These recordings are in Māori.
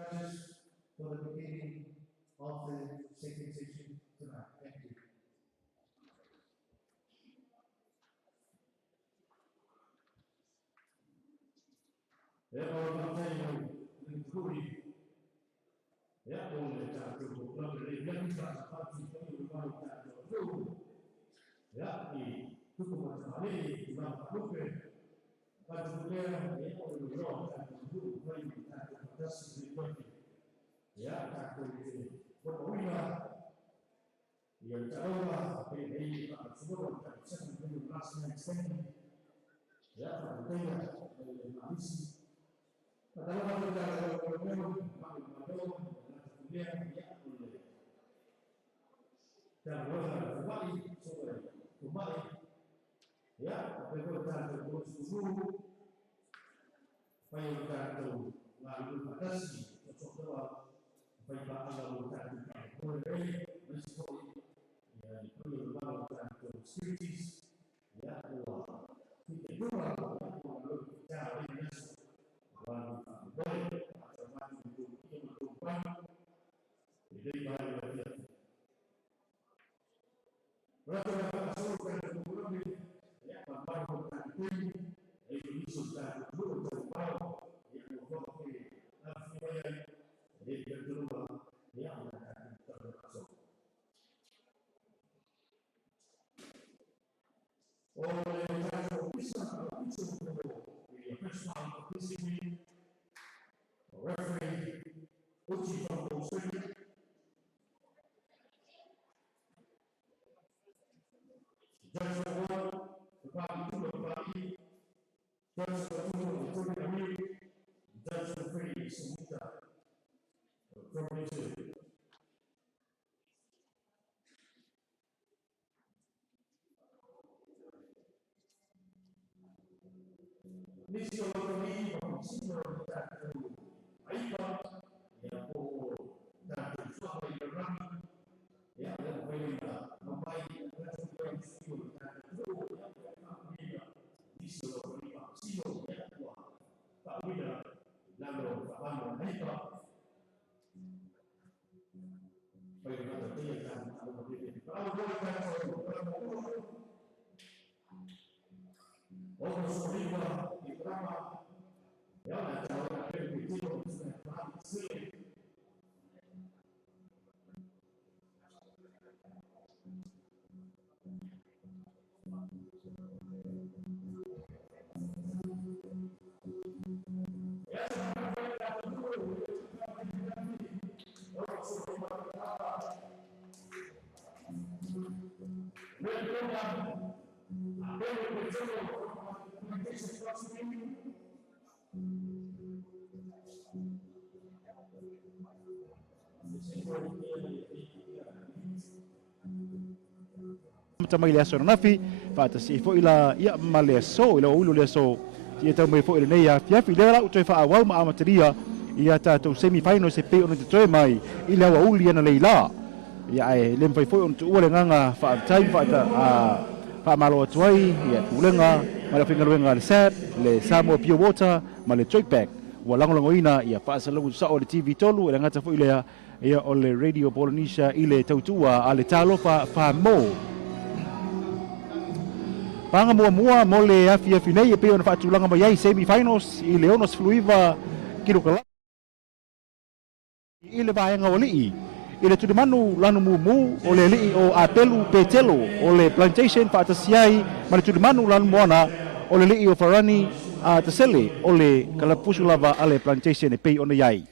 Judges for the beginning of the second session tonight. Thank you. Tamai le aso nafi fa ta si fo ila ia ma le so ila ulu le so ia tau mai fo ila nei a fiafi le la utoi fa awau ma amateria ia tātou semi final se pe ona te toe mai ila wa uli ana leila ia ai le mfai fo ona tu ua le nganga fa tai fa ta fa malo atuai ia kulenga ma le finga luenga le set le Samoa pure water ma le joy pack wa lango ina ia fa sa lu sa o le TV tolu le ngata fo ila ia o le radio Polynesia ile tautua a le talofa fa mo Panga mua mo le afi nei e pe ona faatulaga mai ai semi finals i le ona sefuluiva kilokala i le vaega o alii i le tulimanu lanu mumu o le alii o apelu petelo o le plantation faatasi ai ma le tulimanu lanu moana o le alii o farani a tasele o le kalapusu lava a le plantation e pei ona iai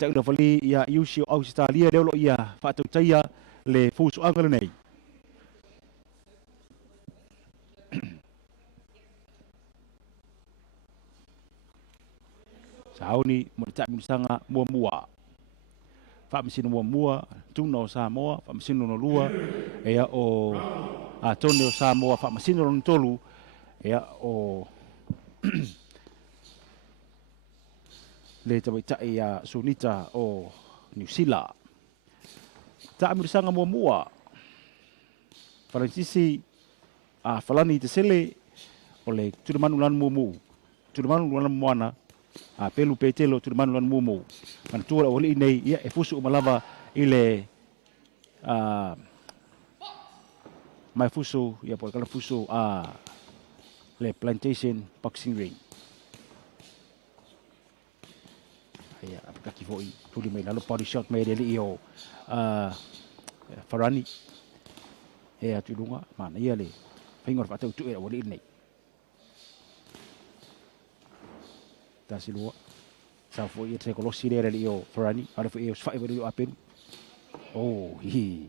taʻu lafali ia iusi o ausitalia le olo ia faatautaia le fusuaga lenei Saoni mo le taʻimisaga muamua faamasino muamua tuna o Samoa faamasino no lua ea o atone o Samoa faamasino lona tolu ea o le tamaitaʻi a sunita o New Zealand taʻamisaga muamua falaisisi a falani tesele o le tulimanu lanu mumu tulimanu lanu moana a pelu petelo tulimanu lanu mumu mana tua o li nei ia e fusu malava i le mai fusu ia po kala fusu a le plantation boxing ring ia apakaki foi tuli mai lalo party shot mai le o farani e atu lunga mana ia le fingor fa tu e o li nei tasi lua sa foi e te kolosi le le o farani ala foi e fa e o apen oh hi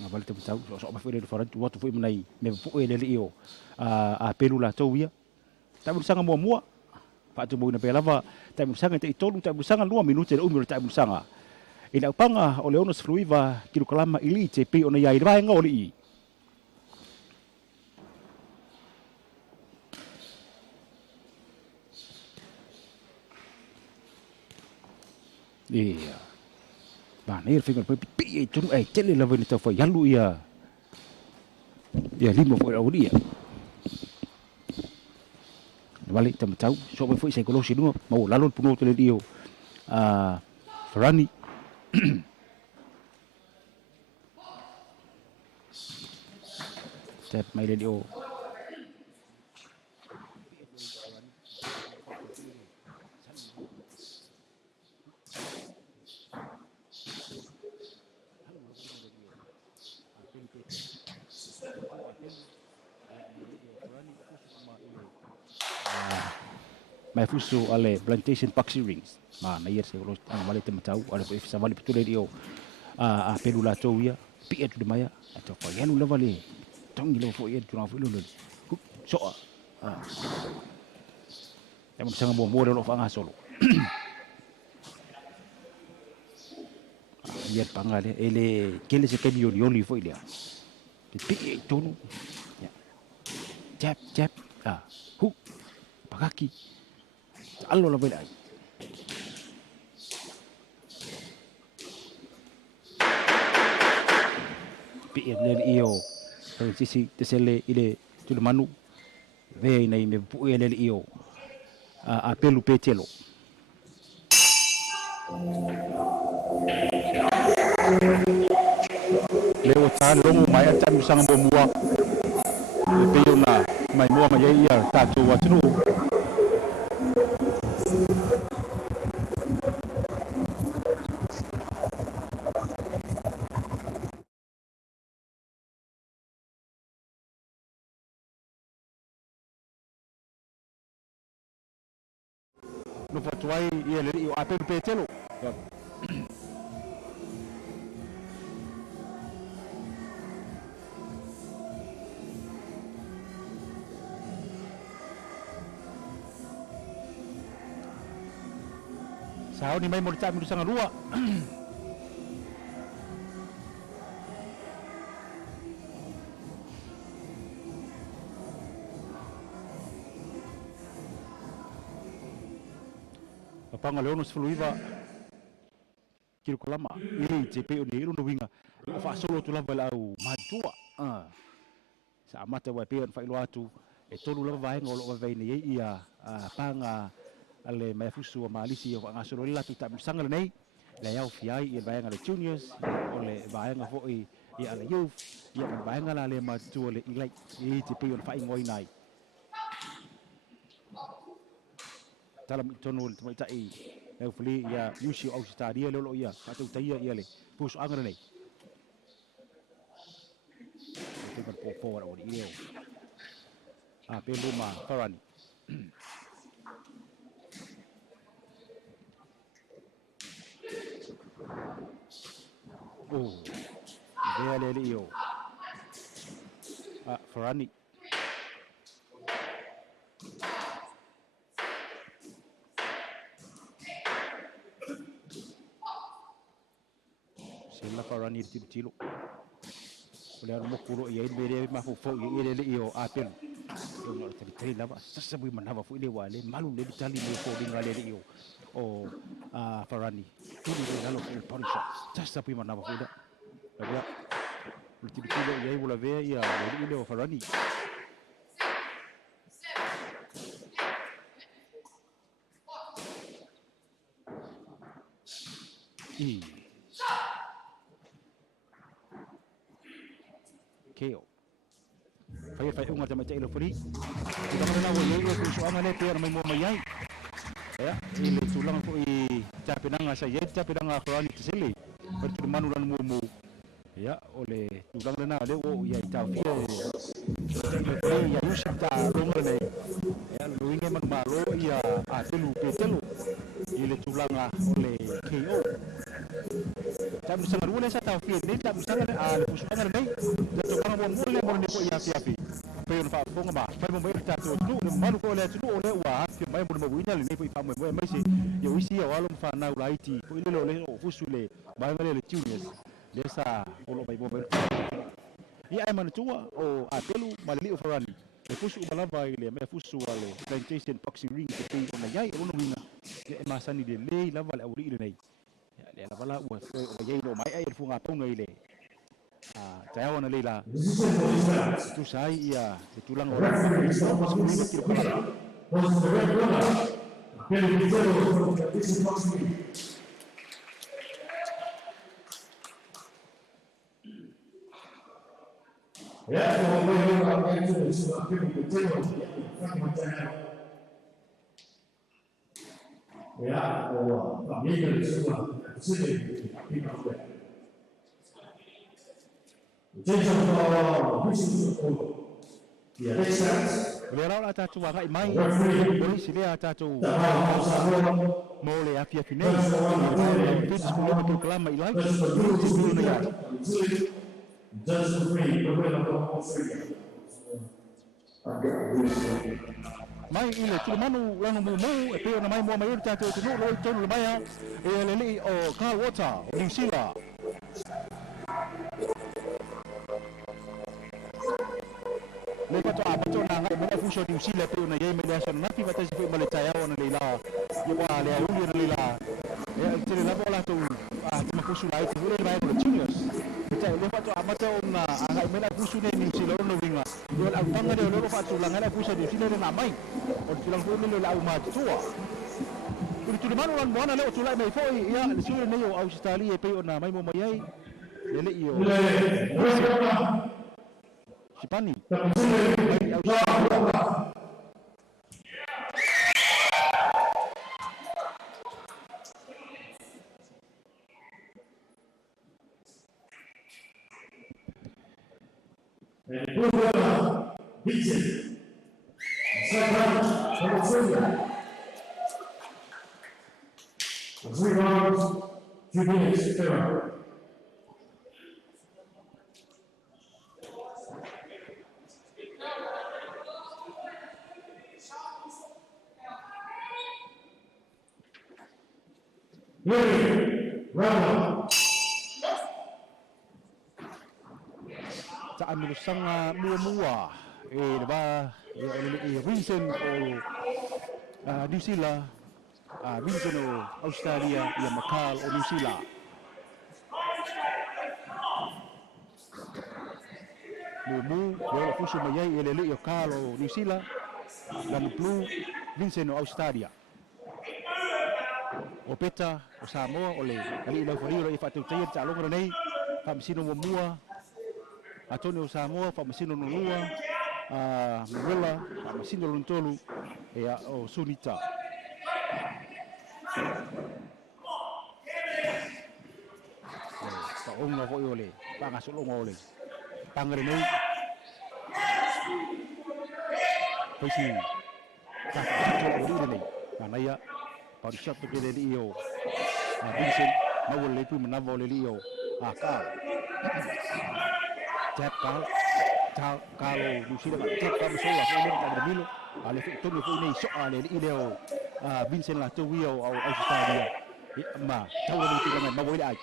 na vale te tau so ma foi le farani tu watu foi mai me po e le o a pelula tauia ta sanga mua fa tu mo na pelava ta sanga te tolu ta sanga 2 minuto le umiro ta sanga ina panga o le onos fluiva kilo kalama ili te pe ona ia vai nga oli ia ba nei finger pe pi tu ai tele la veni ta foi yalu ia limo foi o dia vale te tau so foi sai kolosi no mo lalo puno te le dio Ferrani step mai le dio mai fuso ale plantation boxing rings ma na ia se lo vale te matau ale foi sa vale pitule dio a pelula toia pi etu de maya ato fa yanu le vale tongi lo foi etu na foi lo so e mo sanga mo lo fa nga solo ia pangale ele kele se kemi oli foi dia pi etu no jap hu pakaki allo la vela pi le io sisi tesele ile tu manu ve nei me pu ele io a pelu petelo leo tan longo mai tan sanga bo mua le pe ona mai mua mai ia tatu watu no fatuai ia le io a pelu petelo Sao ni mai mo ta mi sanga lua. Panga leono sfluiva kilo kolama ili JP o ni no winga o fa solo tu lava lau matua sa mata wa pe fa ilo atu e tolu lava vai ngolo va vai nei ia panga ale mai fusu ma alisi o nga solo la tu ta sanga nei la yau fiai ia vai ngale juniors o le vai nga fo ia ale youth ia vai ngala le matua le ilai i JP o fa ngoi nai talam tonu le mai tai e fuli ia yusi au stadia le lo ia ka tu taia ia le pus angre nei te kan po forward o ia pelu ma Farani dia le io Farani sila Farani tilo oleh mo kulo ia bere ma fo ia le io apel yo no te lava sasa bui manava fu ile wale malu le bitali le fo dinga le io o Farani tudo le lalo el parisha sasa bui manava fu da ya tilo ia vola ve ia le ile o Farani Keo fai unga te mai lo fri kita mana wa ye ko soanga le pe mai mo mai ai ya ile tulang ko I capinanga sa ye capinanga Farani tsele per tu manu lan mo ya ole tulang na le o ya ta fie ya usa ta longa le ya lu inge man malo ya atelu petelu ile tulanga ole KO tak bisa ngarune sa ta fie ni tak bisa ngare le pusuanga nei da to bang bon mole mo ne ko ya fiapi pe on fa bonga ba fa mo mai ta to tu malu ko le tu ole wa fi mai mo mo ina le ni fa mo mai si yo isi ya walo fa na ulaiti po ile le o fusule ba ngale le juniors desa olo mai mo mai ia ai man tua o apelu malili o Farani le fusu balava ile me fusu ale plantation boxing ring ke pe ona yai ono winga e masani de le lava le auri ile nei le lava la o yai lo mai ai fu nga ponga ile taya ona leila tu sai ia te tulang ora Lera la tatu wa kai mai boli sile tatu mo le afia fine tu skulu tu klama ilai tu ya mai ile tu manu lanu mo e pe na mai mo mai tatu tu no tu le mai e le o car water New Zealand le pato na ngai mo fu so New Zealand pe na ye me la son na ti vata si mo le taya ona le la ye wa le u le le la e te la bola tu ti ma fu su lai ti le mai mo juniors te le pato amato na ngai me la fu su ne New Zealand no winga yo la panga de lo fa tu la ngai fu so New Zealand na mai o ti la fu le la u ma tua tu le manu lan mo na le tu la mai fo ia le su ne yo Australia pe ona mai mo mai ai le yo Sipani. 2 minutes, Sarah. Ready, round 1. Ta amilo sanga mua ba Vincent o New Zealand Vincent o Australia ia Makal o New Zealand leo fusu mai ai ele o Kal o New Zealand lanu blue Vincent o Australia o Peta o Samoa o le ali lau fario i fatu tei ta longa nei fa misino mua atone o Samoa fa misino no lua Marilla fa misino lontolu e o Sunita pa onga ho ole pa nga solo ngole pangre nei poisi ka fa o ri nei anaya pa ri shot ke le io Vincent ma wole tu na vole io Kal tap Kalo du sira tap ka sola fo le ta milo ale fi to fo nei so ale io Vincent la to wio au Australia ma tau le tu ma wole ai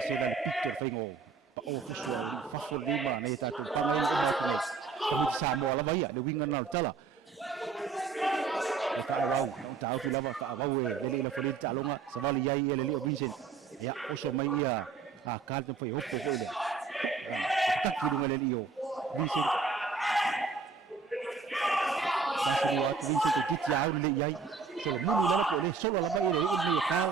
ese le picture fengo pa o fusu au fa fo lima nei ta tu pangai o ma tu nei kami Samoa la vai le winga na tala e fa awau ta au fi lava fa awau e le la fo le ta longa Savaii ai le le Vincent ya oso mai ia Kal te foi hoppo foi le ta ki dunga le io Vincent ta si wa tu Vincent te titi au le iai solo mulu la po le solo la vai le nei Kal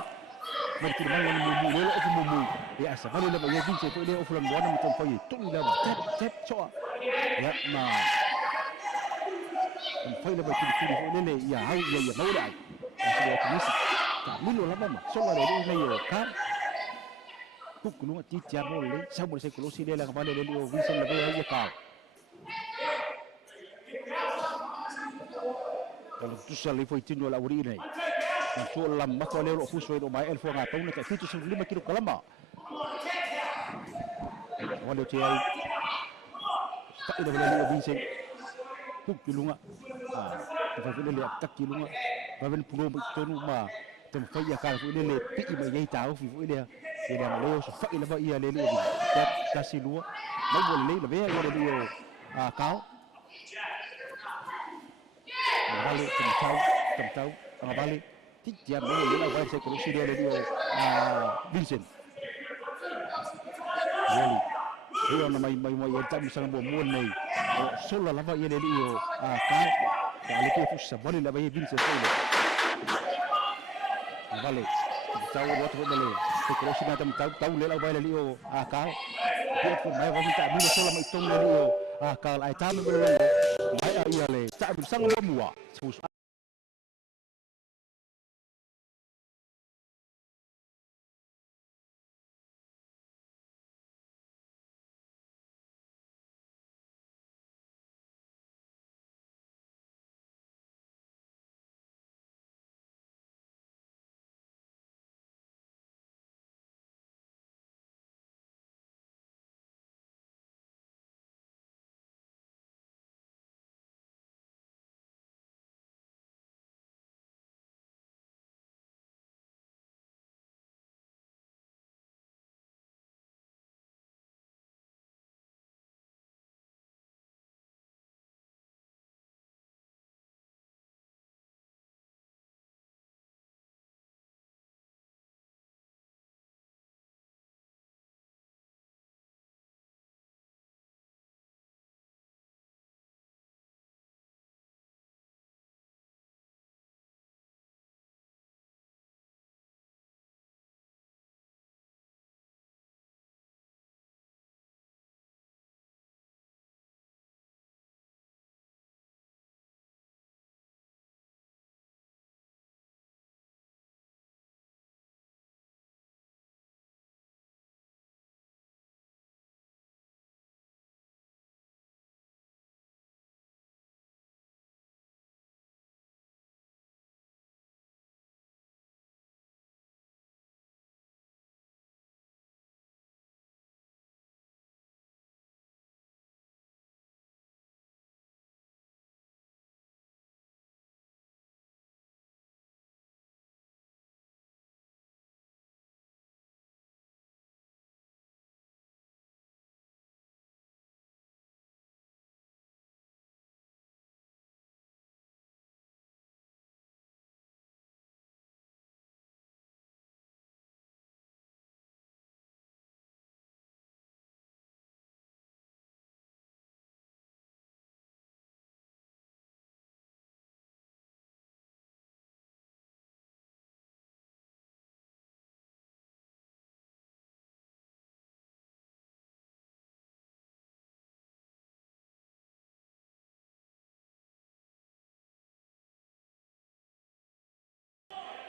ma ki mai le mumu le o mumu ya Savaii le vai Vincent foi le o fulan wana mi ton foi tu le va tap so ya ma foi le vai tu foi le ya au ya mau dai ya si wa tu misi ta milo la ma solo le nei o Kal kulunga titi ya mole sa mo se kulo si le la vale le o Vincent le vai ya Kal kalau tu sali foi tino la uri nei dan so la ma ko le ro fuso o mai el fo nga tau na ta fitu 5 kilo kalama wale te ai fa ida le o Vincent kulunga te fa le ta kilunga va ven pulo tonu ma te fa ya Kal fu le pi ma ye ta fu fu le ya le le so fa ila ba ia le o tap kasi lua ma wole le ve ya le o Kal vale tem tau vale titia mo le la vai se ko si le dio Vincent really io na mai tam sa mo mo nei solo la vai le dio Kal ale pe fusa vale la vai Vincent solo vale tau lo to le se ko si na tau le la vai le dio Kal dia ko mai va ta mi solo mai tong le dio Kal ai tam mo lo mai ai ale ta sang mo mua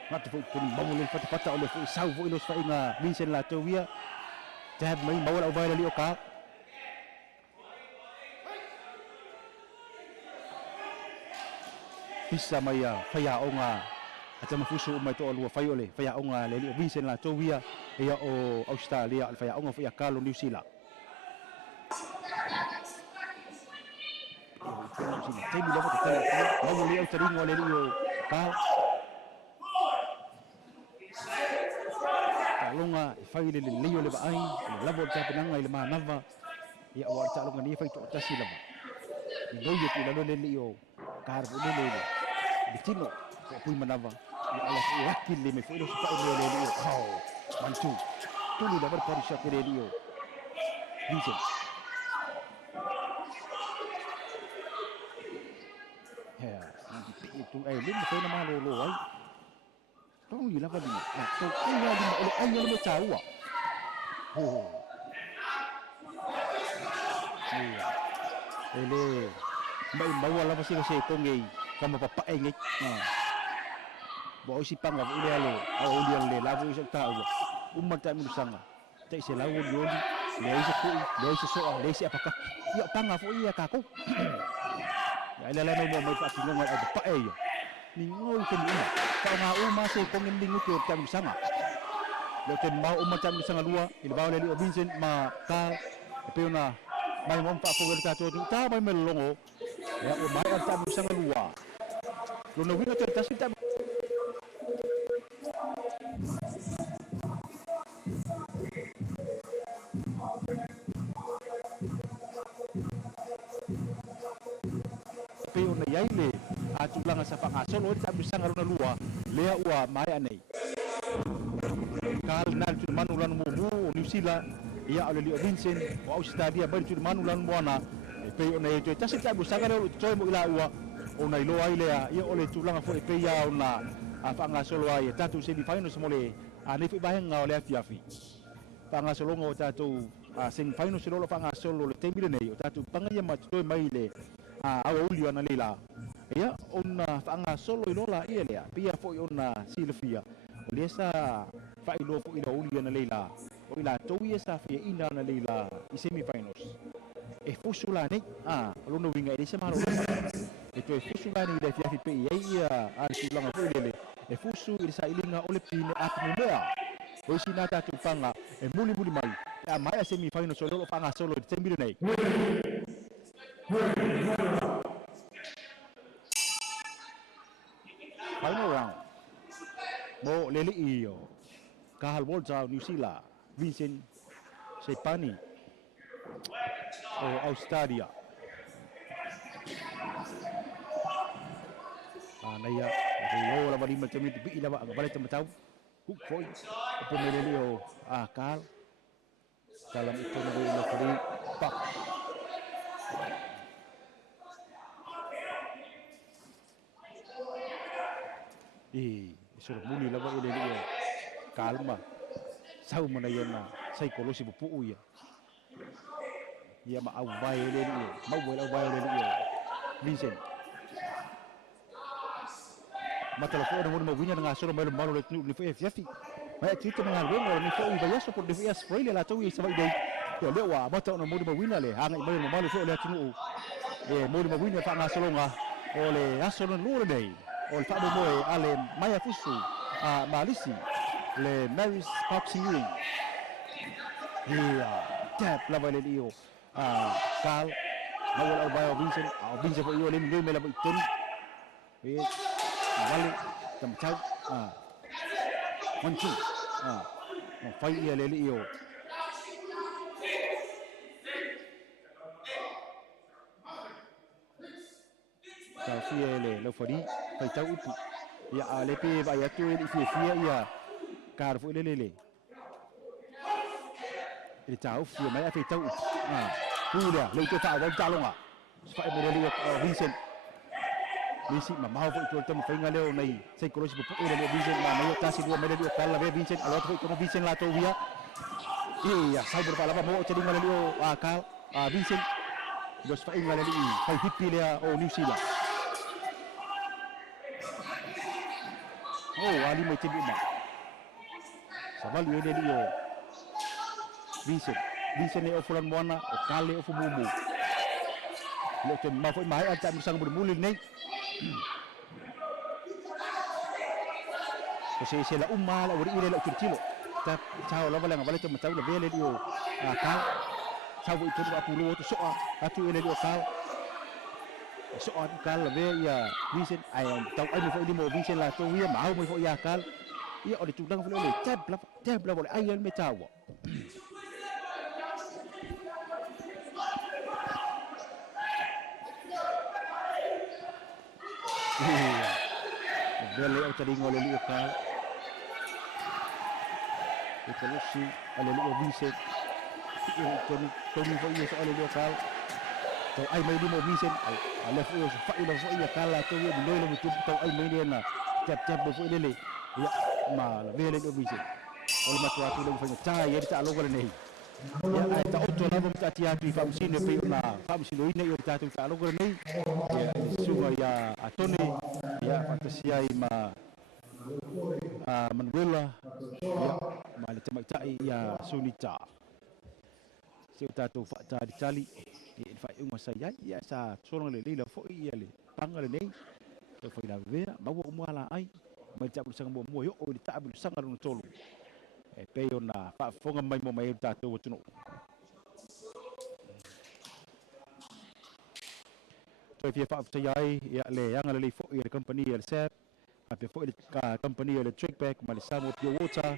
Matu fu kun bawul fata ole fu sau fu ilos fa inga Vincent la tawia. Jab mai bawul au vai li oka. Bisa mai faya onga ata mafusu mai to alua fai ole faya onga le li Vincent la tawia ia o Australia faya onga faya kalo New Zealand. Temi lava te tele mau li au taringo le li o ka Talonga fai le leo le ai le lavo ta penanga le manava ia wa talonga ni fai to tasi lava ni no ye tu la le leo kar bu le le bitino ko pui manava ia ala fu wakil le me fu lo fa le leo oh mantu tu ni lava pari sa le leo Vincent ya ni pe tu ai le me na malo lo ai tu ni lava di na tu ia di ole ai le tau oh iya ele mai mau ala pasti kasi kongi kama papa ngi bo si panga ule ale au ule ale lavu sa tau umata mi sanga tai se lawu yoli le se ku le se so le se apaka ya panga fo ia ka ko ya ile la no mo mai pa ki ngonga papa ya ni ngoi ke ni ka nga uma se kongi lingu ke ta mi sanga le ke mau umata mi sanga lua ile ba le Vincent ma ka pe una mai mom pa ko ta to ta mai melongo ya o mai ta mi sanga lua lo no wina ta sita pe ona yaile a tulanga sa pa solo ta mi sanga lua le ua mai anei kal nal tu manulan mo New Zealand ia ole li Vincent o Australia ban tu manulan mo na pe ona e ta sita bu sanga ro toi mo ila ua ona ilo ai le ia ole tulanga fo e pe ia ona a fanga solo ai tatu semi final semole a ne fi bahenga ole afiafi fanga solo ngo tatu a semi final solo fanga solo le temile nei o tatu panga ia ma toi mai le a awa uli ana leila ia ona fanga solo ilola ia le pia fo ona silfia lesa fa ilo fo ilo uli ana leila o ila toia sa fia ina ana leila i semi finals e fusula nei lo no winga e se maro e to e fusula nei le fia pe ia a tulanga fo ile e fusu i sa ilinga ole pine atmu mea o sina tatu panga e muli mai ya mai semi final solo fanga solo de temile nei final round mo lele iyo kahal bolsa New Zealand Vincent Sepani o Australia naya lo la bali macam ni bi la ba balik tempat hook foi apa lele iyo kahal dalam itu nabi lo kali pak suruh muli lah bagi dia kalma sau mana yana psikologi bupu ya ia ma au vai dia mau vai au vai dia Vincent mata telefon orang mau winya dengan suruh malu malu ni fiafi mai cerita dengan orang ni foi vai so por de fias foi la tu ia Savaii dei yo lewa mata orang mau wina le hangai mai malu foi le tunu mau wina fa ngasolonga ole asolon lure dei ol fa do moe ale maya fusu Marist le Marist boxing iya tap la vale dio kal mau au bayo Vincent fo yo le mi me la itun vale tam chau manchu no fai ia le dio ka fiele lo fori fai tau upu ya ale pe ba ya tu di fia ya kar fu le ele tau fia mai fai tau hu dia le tu fa wa ta longa fa me le Vincent Misi mau fu tu tem fai ngale o nei sai kolosi pu ele Vincent ma mai ta si dua me le kala ve Vincent alo fu tu Vincent la to via iya sai berpala ba mo cedi ngale o akal Vincent dos fai ngale li fai hipi le o New Zealand Oh, ali mai tibi ma. Savaii ele dio. Vincent e ofulan moana o kale o fumumu. Le te ma foi mai ata mi sang bermuli nei. Ko se la umma la uri ile la kirtilo. Ta chao la bala ngabale te matau la vele dio. Kal. Chao vo itu ba pulu to soa. Atu ele dio kal. Soa kal la ve ya Vincent ai tau ai mo foi di mo Vincent la to wi mau mo foi ya kal. Ia o de tudang foi le tab la boleh ai me chao. Vele o tadi ngole li kal. Kalau si ale li Vincent. Tony foi ia ale li kal. Tau ai mai di mo Vincent ale foi fa ia kal la to wi di lo tu tau ai mai dia na. Tap bo foi le. Ya ma la vele li Vincent. Oleh matu atu lo foi cha ia ta lo gole nei. Ya ta auto la bom ta tia tu fa msine pe na fa msine ine yo ta tu ta lo gole nei. Ya sunga ya atone ya fantasia ma Manuela ya mali te mai ya sunita se tatou fa ta di tali e fa unga sa ya sa sorong le la fo ia le panga le nei to fa la vea ma wo mo ala ai mai ta busanga mo yo o di ta busanga no tolu e pe ona fa fonga mai mo mai tatou tuno to fia fa ta ya le anga le fo ia company le sep ape fo ka company le trick back mali Samoa pure water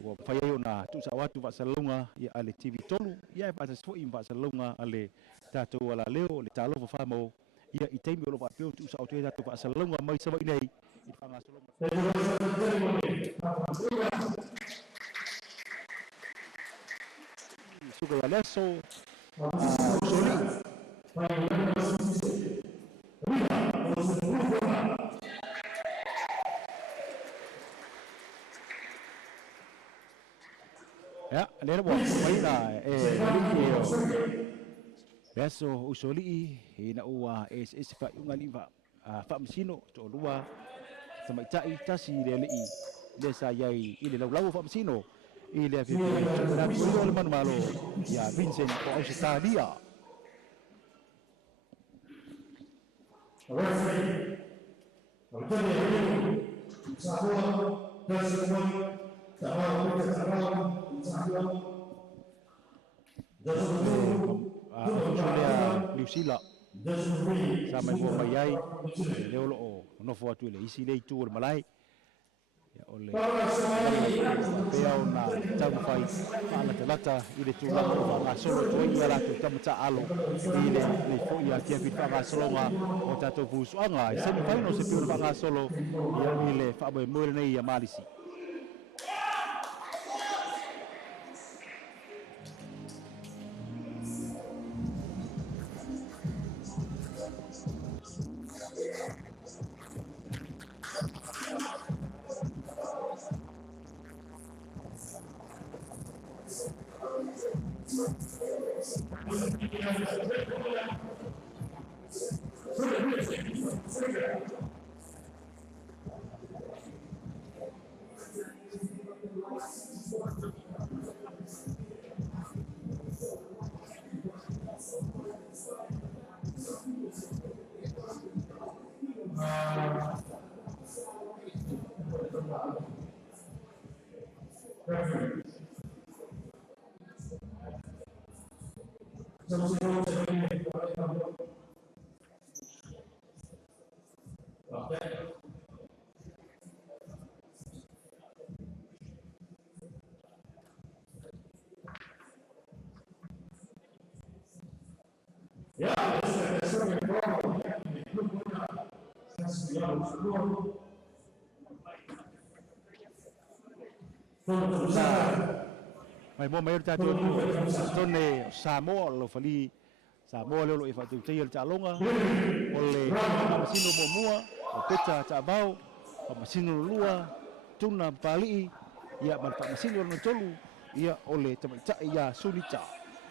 wa faya na tu sa watu va salunga ya ale TV tolu ya pa sa fo imba salunga ale tato wala leo le talo fa mo ya itemi lo va pio tu sa auto tato va salunga mai sa nei i fa nga salunga suka ya leso soli ya le bo mai na beso usoli ina ua es fa unga liva fa msino to lua sama tai tasi le le sa yai ile lau fa msino ile fi na ko le man malo ya Vincent ko Australia Liusila sama ibu mayai leo lo no fo atu le isi le tu le malai ya ole pea ona tau fai ana te lata ile tu la nga solo tu ia la tu tamata alo ile le fo ia kia fi fa solo nga o tato busu anga se mi fai no se piu fa solo ia ile fa boy mo le nei ya malisi mai mo mai ta tu tone Samoa lo fali Samoa lo e fa tu te ta longa ole masino mo mua o peta ta bau o masino lua tuna pali ia man pa masino no tolu ia ole ta ta ia sunita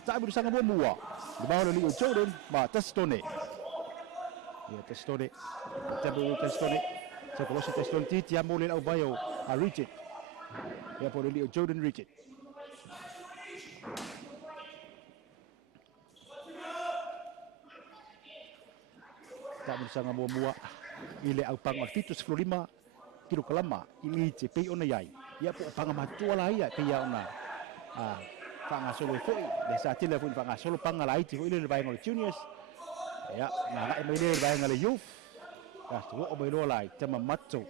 ta bi sanga mo mua di bau lo li o choden ba testone ia testone ta bu testone Sa ko si teston titi ya mole au bayo a Richard. Ya por el Jordan Richard. Tak bersama mua ile au pang fitus florima kilo kalama ili te pe ona yai. Ya po pang matua la ya pe ya ona. Panga solo foi le sa tele foi panga solo panga la iti foi le vai ngol juniors. Ya na la mai le vai ngol youth. Ya tu o mai lo lai te mamatso.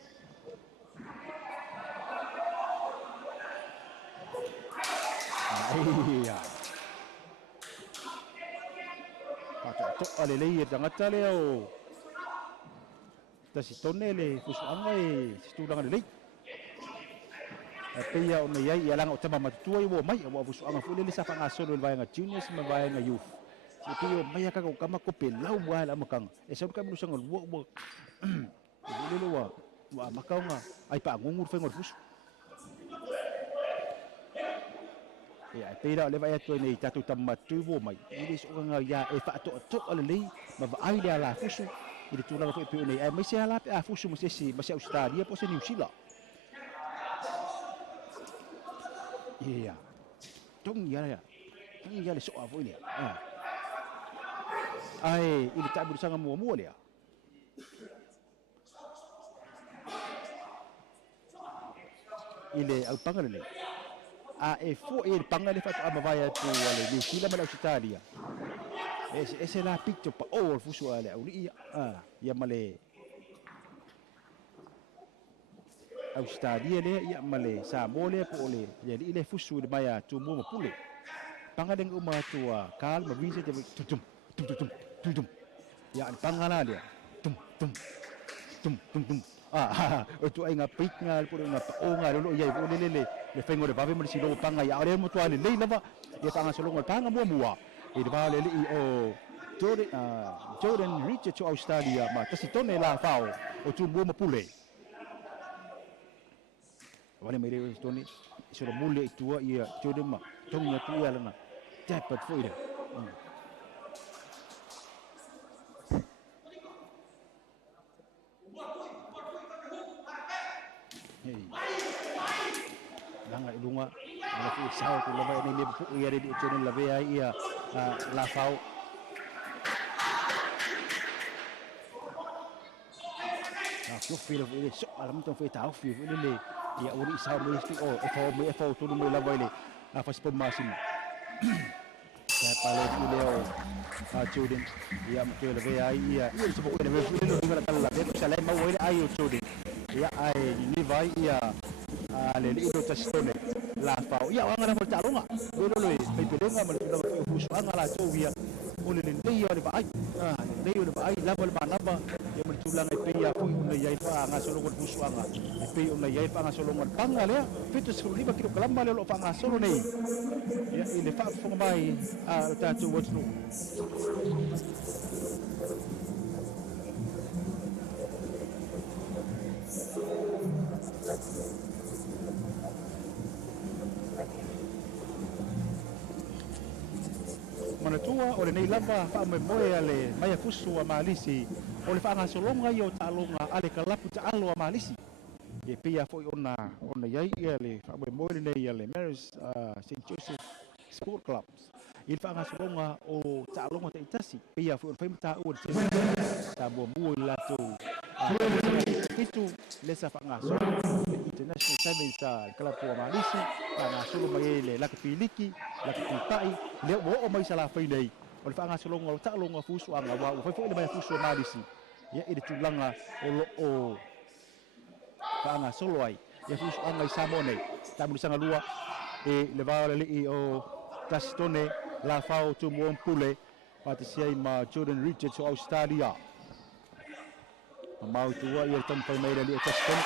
Iya. Pato ale le tangata le o. Ta si tonele fusu anga si tu danga le. Pe ya ona yai ya langa o te mamatua i wo mai o fusu anga fu le sa panga solo le vai ngol juniors ma vai ngol youth. Si tu mai ka ko kama ko pe lau wa la makang. E sa ka musa ngol wo. Ile wa makau nga ai pa ngungur fe ngol fusu. Ya, tira le vai atu nei tatu tamatu wo mai. Ile so nga ya e fa to ale le ma va ai la fusu. Ile tu la ko pe nei ai mai se ala pe a fusu mo se si ma se Australia po se New Zealand. Ya. Tung ya. Tung ya le so a vo ile. Ai, ile ta bersama mua le. Ile au pangale le. E fo e pangale fa ama vai atu ale New Zealand ma Australia. Ese la picture pa o fusu ale au ia ia male Australia le ia male Samoa le po le ia ile fusu le mai atu mo pule pangale uma tua kal ma visa te tum ya pangala le tum tu ai nga pik nga po nga pa o nga lo ia po le fengo de bave mo si lo panga ya ale mo tu ale le lava ia panga solo nga panga mo e de vale le o Jordan Richard to Australia ma tasi tone la fao o tu mo pule wale mai le tone so lo mule tua ia Jordan ma tonga tu ia lana tapat foi de nanga ilunga ana fu sao tu lava ni le pu ia de Jordan la vea ia la fao eu feel ele so alam tong foi tau feel ele ia uri sao me o fo tu no la vai le a faz por máximo ya pale leo Jordan ia mo le vea ia ele se ele me feel no la tala de sala ma o ele ai o Jordan ia ai ni vai ia le ido tastone la fao ia anga na volta longa lo pe pelenga ma le fusu anga la tovia ole le nei ole vai nei ole vai lava le manaba ia mo tulang pe ia fu una ia fa anga solo ko fusu anga pe una ia fa anga solo ngal panga le fitu se lima kilo kalamba le lo fa anga solo nei ia ile fa fu mai ta tu what's no manatua o le nei lava fa me moe ale mai fusu a malisi o le fa nga solonga yo talonga ale kalapu ta alo a malisi e pia foi ona yai ale fa me moe le nei ale Marist St. Joseph Sport Clubs il fa nga solonga o talonga te itasi pia foi fa mta o te ta bo mo la to itu lesa fa nga so international sevens kalapu a malisi fa nga solo mai le la piliki la kitai le o mai sala fai nei o fa nga solonga ta longa fusu anga wa fa foi le mai fusu malisi ya ide tulanga o fa nga solo ai ya fusu anga Samoa nei ta mu sanga lua e le va le o tastone la fao tu mo pule pa te sei ma Jordan Richard to Australia mau tua ia tan fai mai le tastone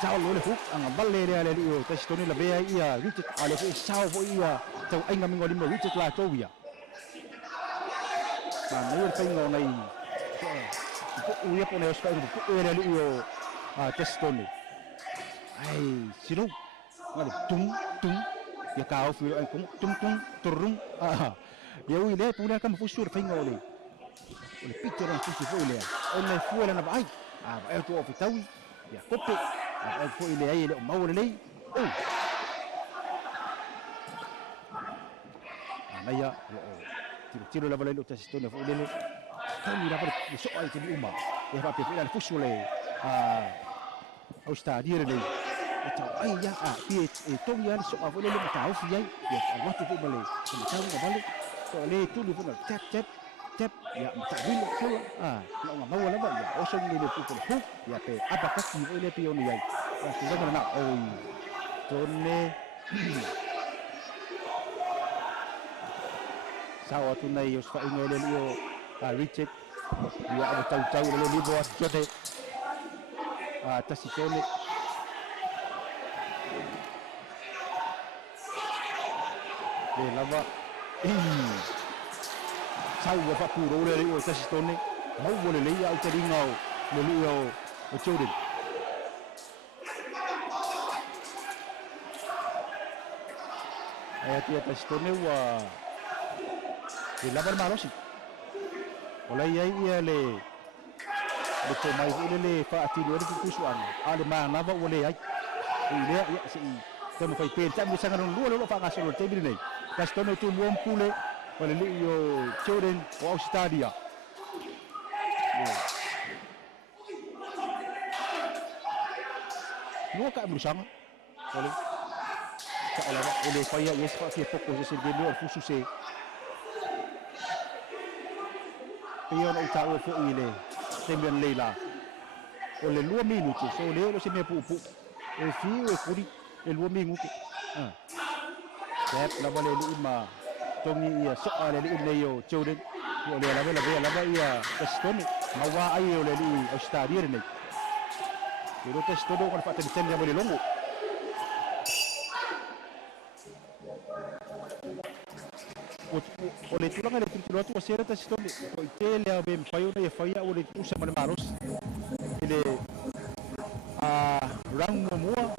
sao lo le huk anga balle le o tastone la bea ia Richard ale fu sao vo ia tau ainga mingo limo Richard la tovia ma nei pengo nei o ia pone os fai o ia le o tastone ai siro ngale tung ya kau fu ai tung turung ya ui le pula kam fu sur pengo le picture fu fu le o le fu le na vai Vai tu ofitaui ia kope ai fo ile ai le mau le nei ana ia lo tiro la vale lo tasistone fo ile tani la vale so ai te uma e va pe le fusule au stadio nei e tau ai ia e tongi ali so a vole le matau fi ai ia watu fu male so matau na vale so le tu li fu na tap ya mtawilo kula la nga mawa lava ya oso ni le pu pu ya pe apa kaki o le pe oni ai ya tu zama na oi tonne sawa tu nei os fa ingele lio Richard ya aba tau le libo at jote tasitone le lava sau wa puro le o tasitone mau le le au te ringa le lio o children ai tia tasitone wa le lava marosi ola ai ia le to mai le fa ati le ku suanga ale ma lava o le ai ile ia si temo fai pe tamu sanga non lo fa ngaso lo tebiri nei tasitone tu luom pule Wale li yo children o stadia. Nuo ka bersama. Wale. Ka ala ele faya yes fa fi poco se de lo fusu se. Pio no ta o fo ile. Tembian leila. Ole 2 minuti so le se me pu. E fi o furi e 2 minuti. Dep la vale li ma tongi ia so ale li le yo children. Yo le la ia testoni mawa ai yo le li o stadia nei. Yo testono con fatto di tende vole longo. O le tulanga le tulo tu sera testoni o tele a ben fayo na faya o le tu se mane maros. Ile round mo mo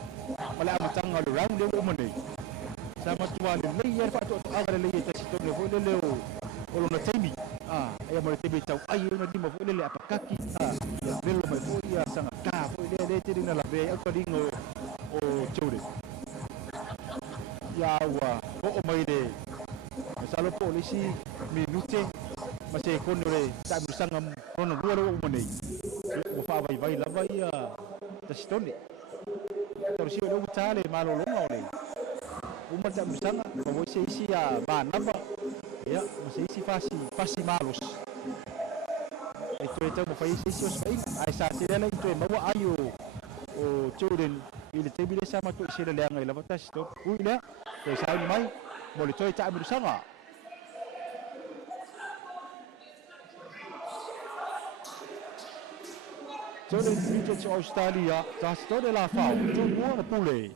wala matanga le round le mo nei. Sama tua le le ia fatto agare le testoni vole le o lo na temi. E mo le temi tau ai ona di mo vole le apakaki. Velo mai foi ia sanga ka foi le tiri na la be au kadingo o chore. Ya wa o mai le salo polisi minute masih konore tak bersanga kono dua lo mo nei. O fa vai lava ia testoni. Terus yo lo tale malo lo ngau le. Uma tak bersanga ko se isi ya ba napa. Ya masih isi fasi malos. Itu mo fai sisi os fai ai sa sila itu mawa ayo o children ile te bile sama to sila le ngai lava tas to uila to sai mai mo le toi ta bersama children itu ci Australia tas to de la fau tu mo na pule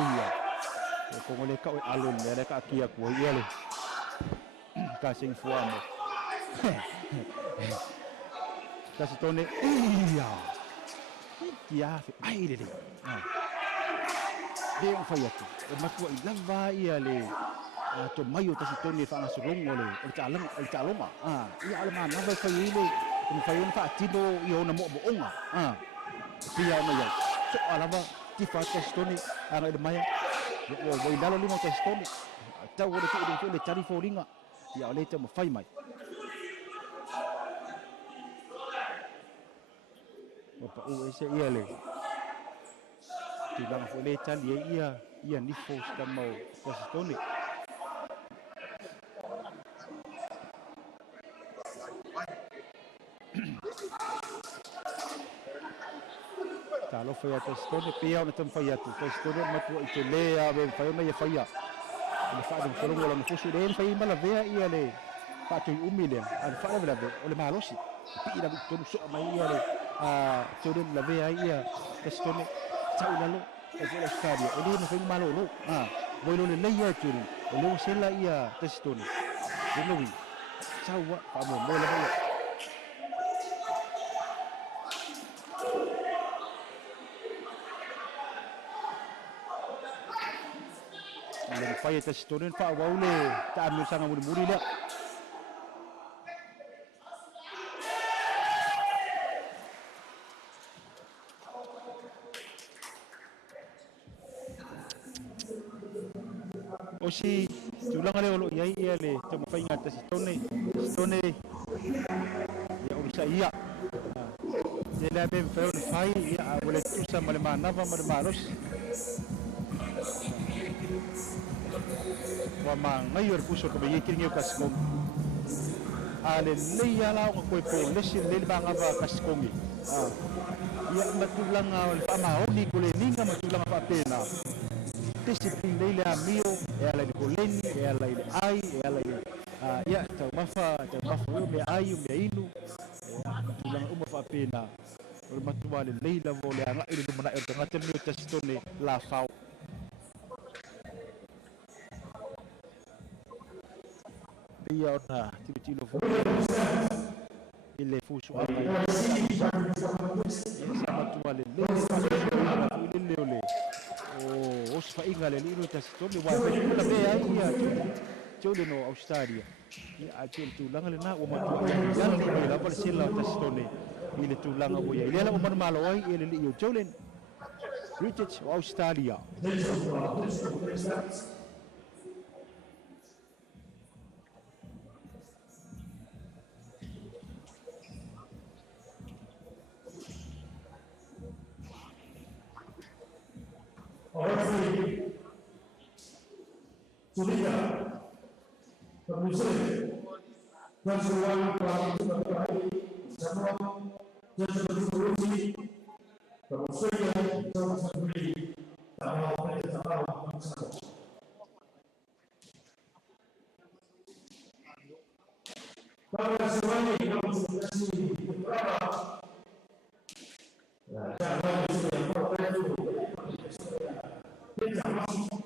iya ko le ka alun le ka kia ko ia le ka sing fuamo ka se tone ia ia ai le de fai atu ma ko lava ia le to mayo ta se tone fa so longo le o ta longa ia ale ma na fai ile ko fai on fa tino io na mo onga pia ma ia so alava ti fa ta se tone ana de maya o voi dalo limo ta se tone ta o le tari fo ringa ia le te mo fai mai Opa ese ia le ti lang fo le tali ia ni fo sta mo ta se tone Talo fai ata stone pia ona tam fai atu fai stone matu i te lea be fai ona ia fai a le fa de folo la fusu de fai mala vea ia le fa tu umile al fa la be o le malosi pi ila tu so mai ia le tore la vea ia stone tau la lo e fo la stadio o le no fai malo lo voi lo le ia tu o le sela ia stone de no wi tau wa fa mo la vea le fai ta stonen fa wa ule ta anu sanga muri le o si tulanga le olo yai ia le te mo fai ngata stone ya o sa ia te le ben fai ia wala tusa male manava male maros wa mangai or puso ko be kiringi o kaskom ale leia la ko po lesi le banga ba kaskongi ia matulanga o pa maoni ko le ninga matulanga pa pena discipline leile amio e ala ni koleni e ala ile ai e ala ile ia ta mafa o me ai o me inu matulanga uma pa pena o matua le leila vo le anga ile mana e tanga te mi o testone la fau ia ona tilo fu ile fusu ala ia matua le leile o fa inga le lino testone wa la be ai ia tole no Australia ia a tu langa le na o matua ia le la val sela testone ile tu langa o ia ile la o malo ai ile li o tole Richard o Australia Sudah, terusir dan seluruh pelaku terkait Samoa dan seluruh terusir dan sendiri Samoa pada Samoa bangsa. Pada Savaii dalam situasi beberapa cara yang berbeda tidak masuk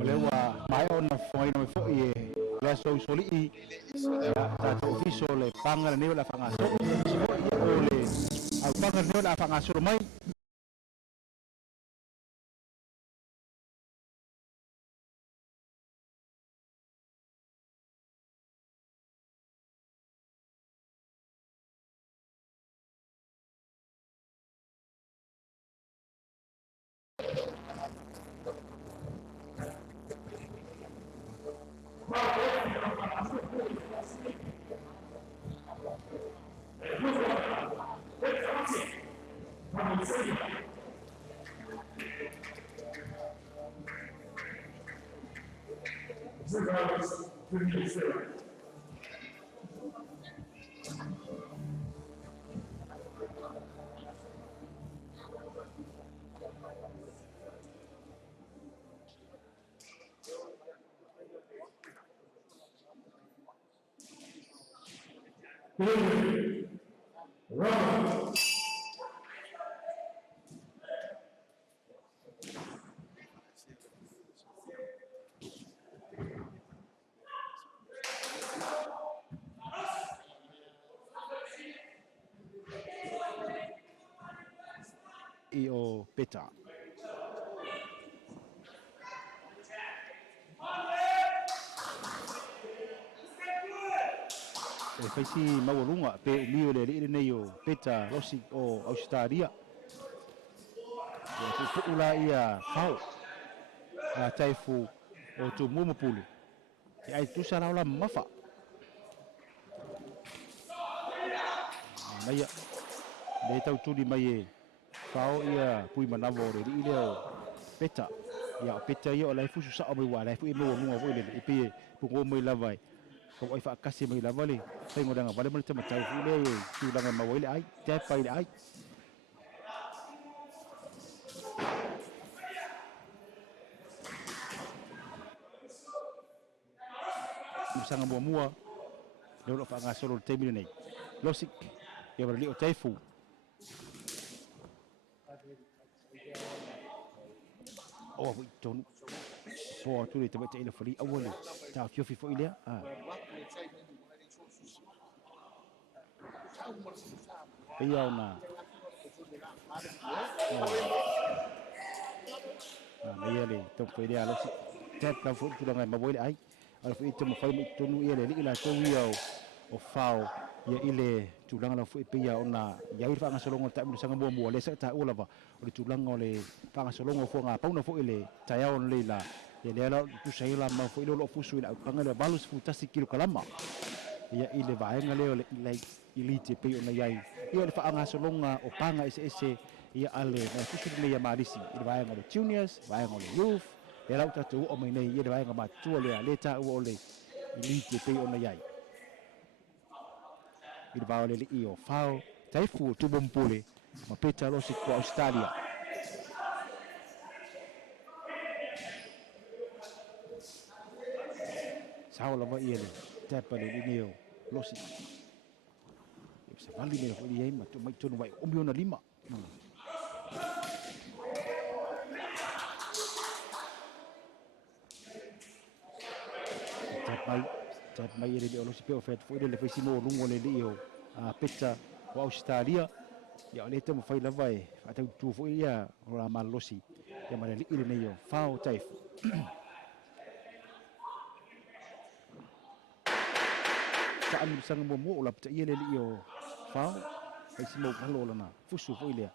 Lewa mai ona foi no foi la so soli i ta ofiso le panga ne la fanga so le au panga ne la fanga so mai i o peta e faisi mawalunga pe umio le ri nei o peta rosi o Australia e fu ula ia fau a taifu o tu mumupulu e ai tu sara ola mafa mai le tau tuli mai e fau ia pui manavo re ri le o peta ia peta ia o lai fusu sa o mai wa lai fu i mo mo vo le e pe pu ko mai lavai ko ai fa kasi mai lavali sai ngodanga vale mo te matai fu le tu langa ma wile ai te pai ai sanga mua le lo fa nga solo te mi nei losik ia bali o taifu o fu tonu po tu le te mete ile fali awole ta fio fo ile ia ona ia le tau foi le alo si tap la fu tu langa maboi le ai ala fu itu mo fai mo tonu ia le ila tau ia o fao ia ile tulanga la fu pe ia ona ia ir fa ngasolongo ta mo sanga mo le sa ta ula va o le tulanga le fa ngasolongo fu nga pauna fu ile taya on le la ia le ala tu sai la ma fu lo fu su ila panga le balus fu tasi kilo kalama ia ile vaenga leo le ilai ilite pe ona iai ia le fa ngasolonga o panga ese ia ale na fu su le ia marisi ile vaenga le juniors vaenga le youth e lau tatu o mai nei ia le vaenga matua le ta o le ilite pe ona iai il va le io fao taifu tu bompule ma peta lo si ko Australia sao la va ele tapa le neo lo si se vali le ko ie ma tu mai tu vai o miona lima tap mai ele lo si pe o fet foi le fesi mo lungo le io a peta o Australia ia le te mo fai la vai ata tu foi ia ora malosi ia ma le ile nei fao taifu ta am sang mo mo la pta ia le io fao ai si mo halo lana fusu foi le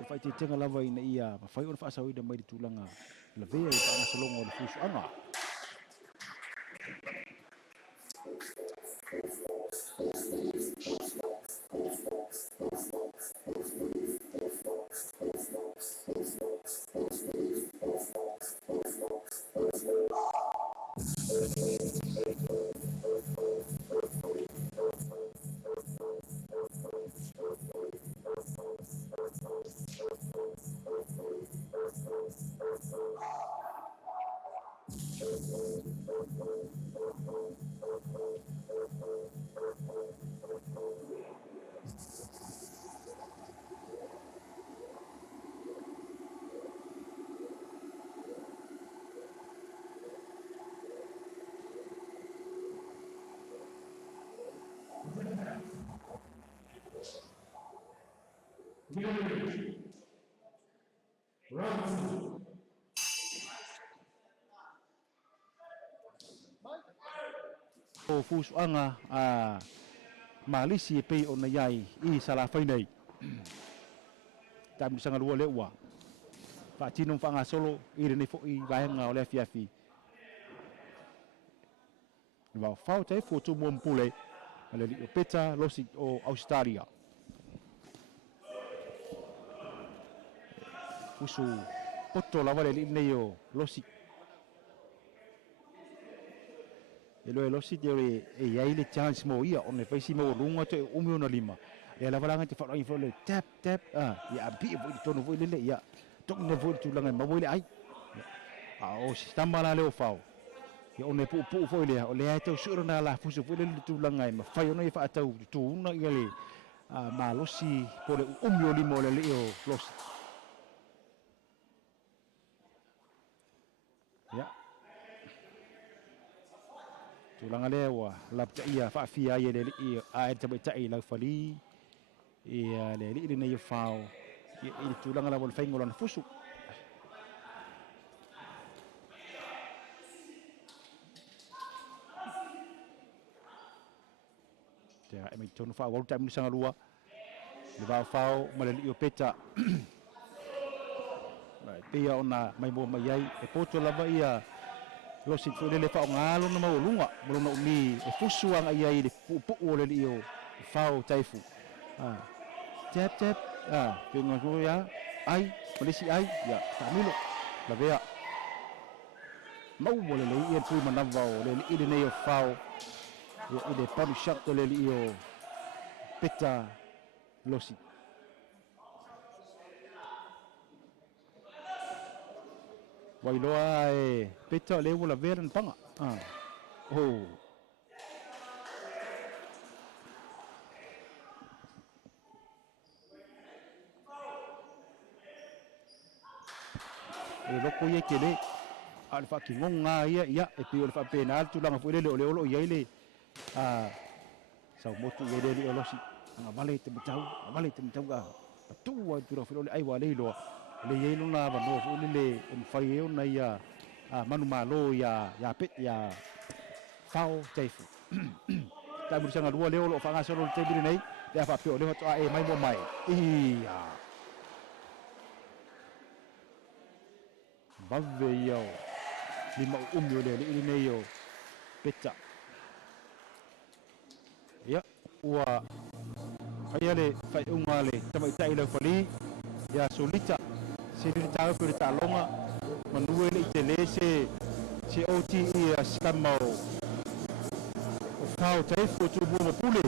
o fai te tenga la vai nei ia ma fai on fa sa ida mai di tulanga la vea i pa salongo le fusu anga o fusu anga a malisi pe ona iai I sala fai nei tam sanga lua le wa fa tino fa nga solo I ne fo I vaenga o le fiafi va fa te foto mo mpule ale li peta losi o Australia fusu poto la vale li nei o losi e losi te e iai le chance mo ia on le faisi mo lunga te umi ona lima e la valanga te fa info le tap ia bi vo tonu vo le ia tok ne vo tu langa mo le ai o sistema la le o fao ia on le pu fo le o le ai te sura na la fusu vo le tu langa ma fai ona fa tau tu una ia le ma losi po le umi o lima le o losi ia tulanga le wa la ia fa fia ia le ai te tai la fali ia le li nei fao ia tulanga la vol faingo la fusu te e mai tonu fa wa tam sanga lua le va fao ma le io peta pia ona mai mo mai ai e poto la va ia lo si fu le fa ngalo na mo lunga mo no mi e fusu anga ia I le pu o le io fao taifu tap pengo mo ya ai polisi ai ya tamilo la vea mau mo le ia pu manava o le ile nei o fao ia ile panu shak le io peta losi wailoa e peta le la vera panga e loko ia kele al fa ki ngonga ia e pe fa penal tu langa foi le o ia ile sau motu ia le losi nga vale te mtau ga tu wa tu ro ai wa le lo le yelo na ba no fu le fai e na ia manu malo ya pet ya fao teifu ta mu sanga lua leo lo fanga solo te bile nei ya fa pio le to e mai mo mai ia bave yo lima umyo le nei yo peta ya ua ai le fai unga le tama itai le fali ya solita se le tau per talonga manue le itelese se OTE skamau o fao teifu tu bu pule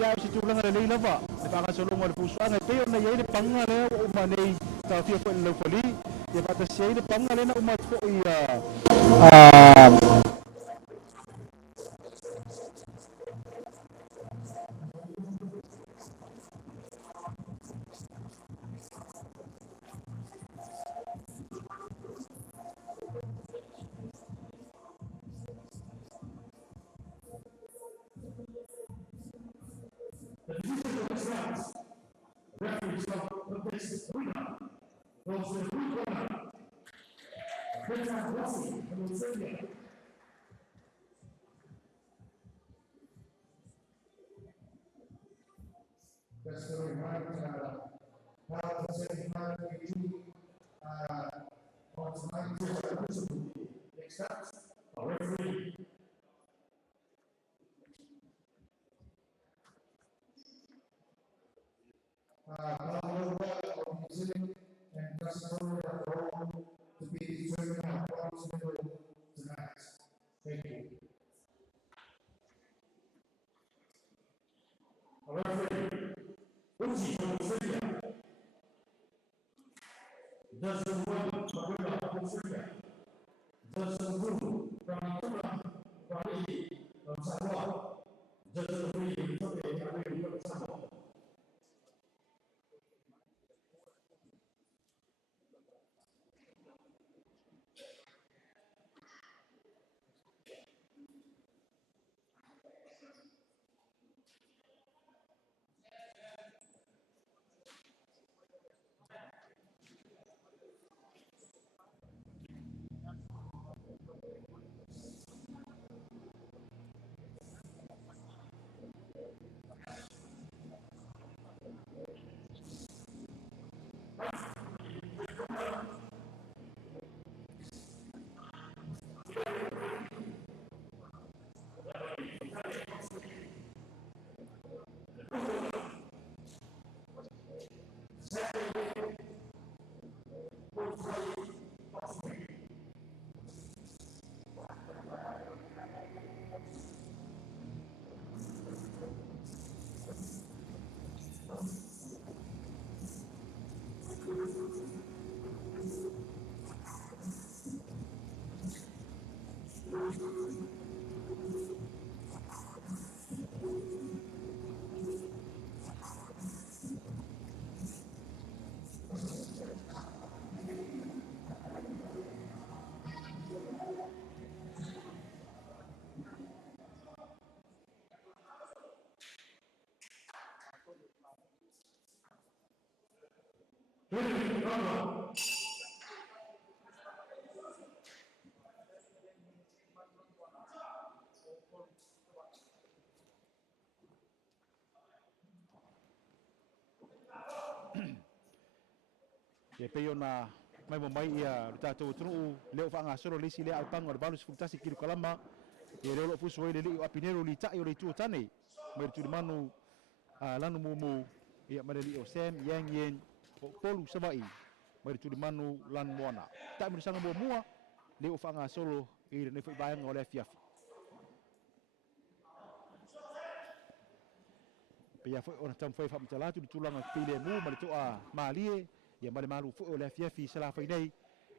ya si tu langa le lava le fanga solo mo le pusuanga pe ona ye le panga le o manei ta fia fo le fali ya pata se le panga le na o mat fo ia Just to remind how the second time you on tonight's next up, a referee. Salelologa of New Zealand and Bosco to be determined on bronze medal tonight. Thank you. A referee, Uchi from Australia, Justin Wayne, Magula from Australia, Justin Wu from Savaii from Samoa, Justin Wu from Samoa. ye pe ona mai mo mai ia tatou tunu leo fanga solo lesi le alpanga o balus futasi kiru kalama e leo fu so le o apinero li tai o le tu tane mai tu manu lanu mumu ia mareli o sem yang yen o polu Savaii mai tu manu lan mona ta mi sanga mua leo fanga solo e ne foi bang o le fiafi pe ia foi ona tam foi fa mtala tu tulanga pile mu ma to a malie ia male malu foi o le fiafi sala foi nei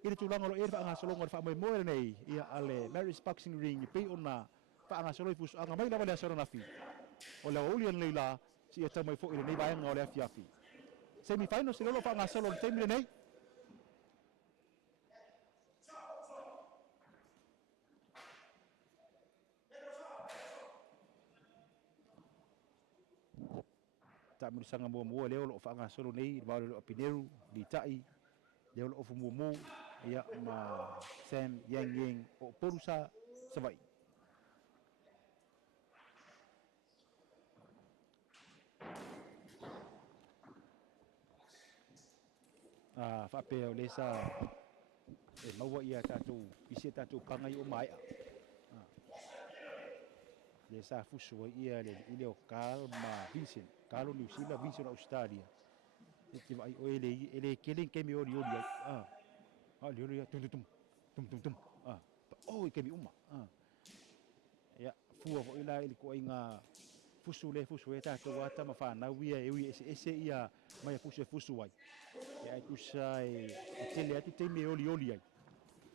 ile tulanga lo e fa nga solo ngor fa mai mo nei ia ale Marist boxing ring pe ona fa nga solo fus anga mai la vale solo na fi o le olian leila si ia tamai foi nei bang o le fiafi semi final se lo fa nga solo le temile nei ta mi sanga mo mo le lo fa nga solo nei ba lo pineru di tai Leo lo fumu ia ma Sam yang o porusa Savaii. Fa pe o lesa e maua ia tatu isi tatu pangai o mai lesa fusu ia le ile o Carl ma Vincent Carlo New Zealand Vincent Australia e vai o ele kelen kemi o ori le tum o kemi uma ya fua o ila ile ko inga fusu e tatu ata ma fa na wia e ese ia mai fusu ai e ai kusai tele atu te me oli ai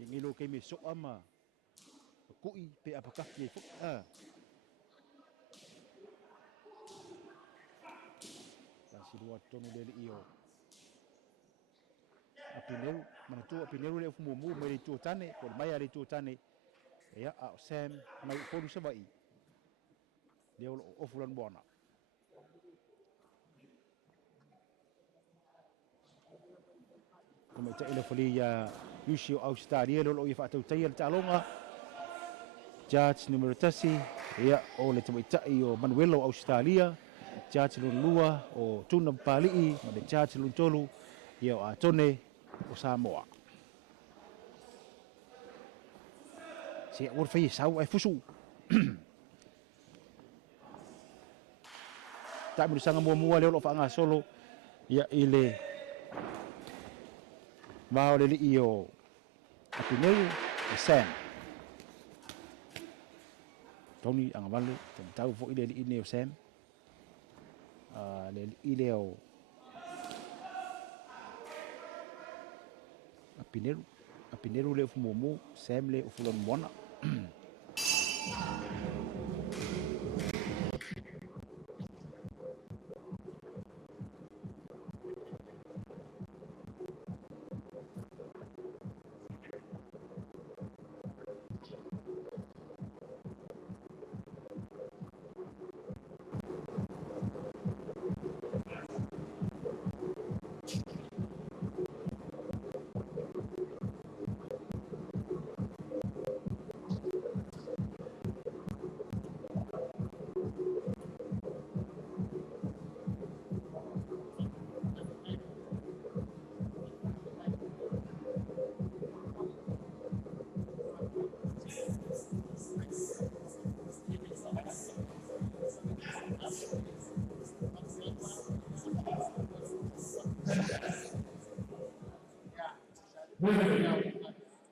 e ngilo ke me so ama kui pe apaka ke fo ta silua tonu le io apineu mana tu apineu le fu mu me tu tane por mai ale tu tane ya a Sam mai ko Savaii le o fulan bona como ta ile foli ya Yusio Australia lo ia fa tau tai le talonga judge numero tasi ia o le tamo tai o Manuelo Australia judge lua o tuna pali ma le judge tolu ia o atone o Samoa se o fai sau ai fusu ta mo sanga mua le lo fa nga solo ia ile va o le io apineu e Sam Tony ang valu tau fo ile ile o Sam le ile o apineu le fumu Sam le fulon mona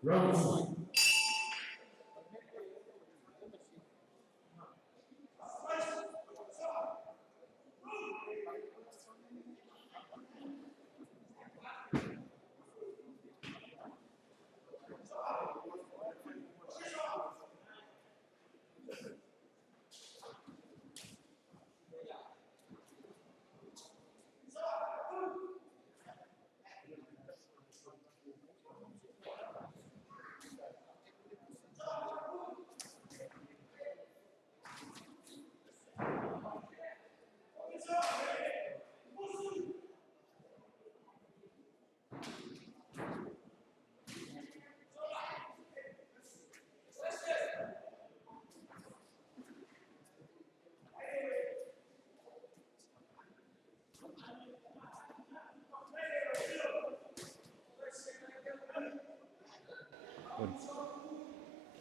Rose.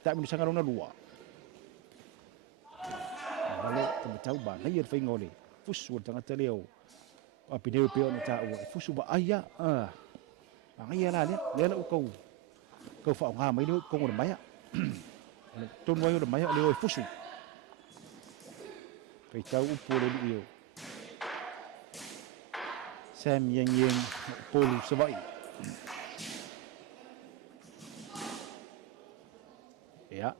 ta mo sanga rona lua vale tau ba na ia fai ngole fusu tanga teleo apineu pe ona ta o fusu ba aya ia la le la ko fa nga mai le ko ngor mai ton mo yo mai le o fusu pe tau upo le io Sam yang polu Savaii ya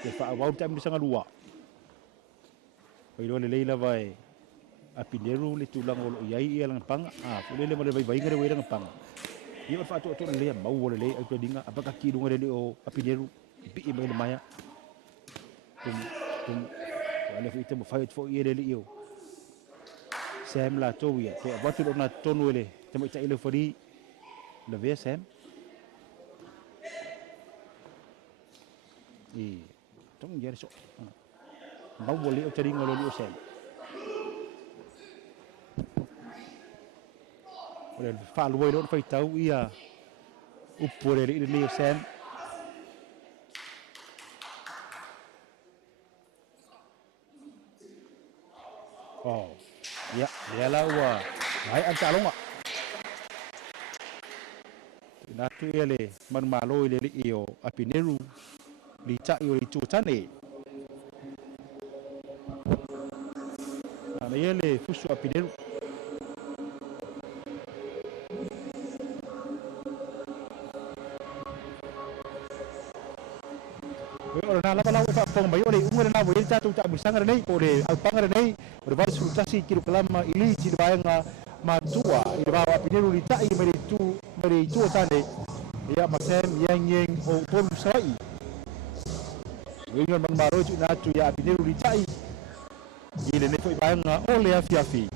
ke fa wa ta mi sanga lua Oi le leila vai apineu le tulang o iai ia lang panga fu le vai vai ngere we lang panga ia fa to le mau o le ai dinga apaka ki dunga le o apineu bi mai le maya tum wala fi te mo fight for ia le io Sam la to ia pe watu na tonu le te mo tai le fori le VSM i trong giờ số ngau boleh cari ngolo di Osem oleh faluai don fai tahu ia upur dari di Osem oh ya dia lawa hai ancalong ah natu ele man malo ele io apineru li cha io li chu chane ana ele fusu apineru ora na lava lava fa pong mai ore unga na voi cha tu cha bisanga nei ore au panga nei ore vai su cha si kiru kalama ili chi baanga matua i ba apineru li cha i meri tu chane ya masem yang yeng o pon sai Wingan man maro chu na chu ya apineru li cha i ile ne foi baanga ole afi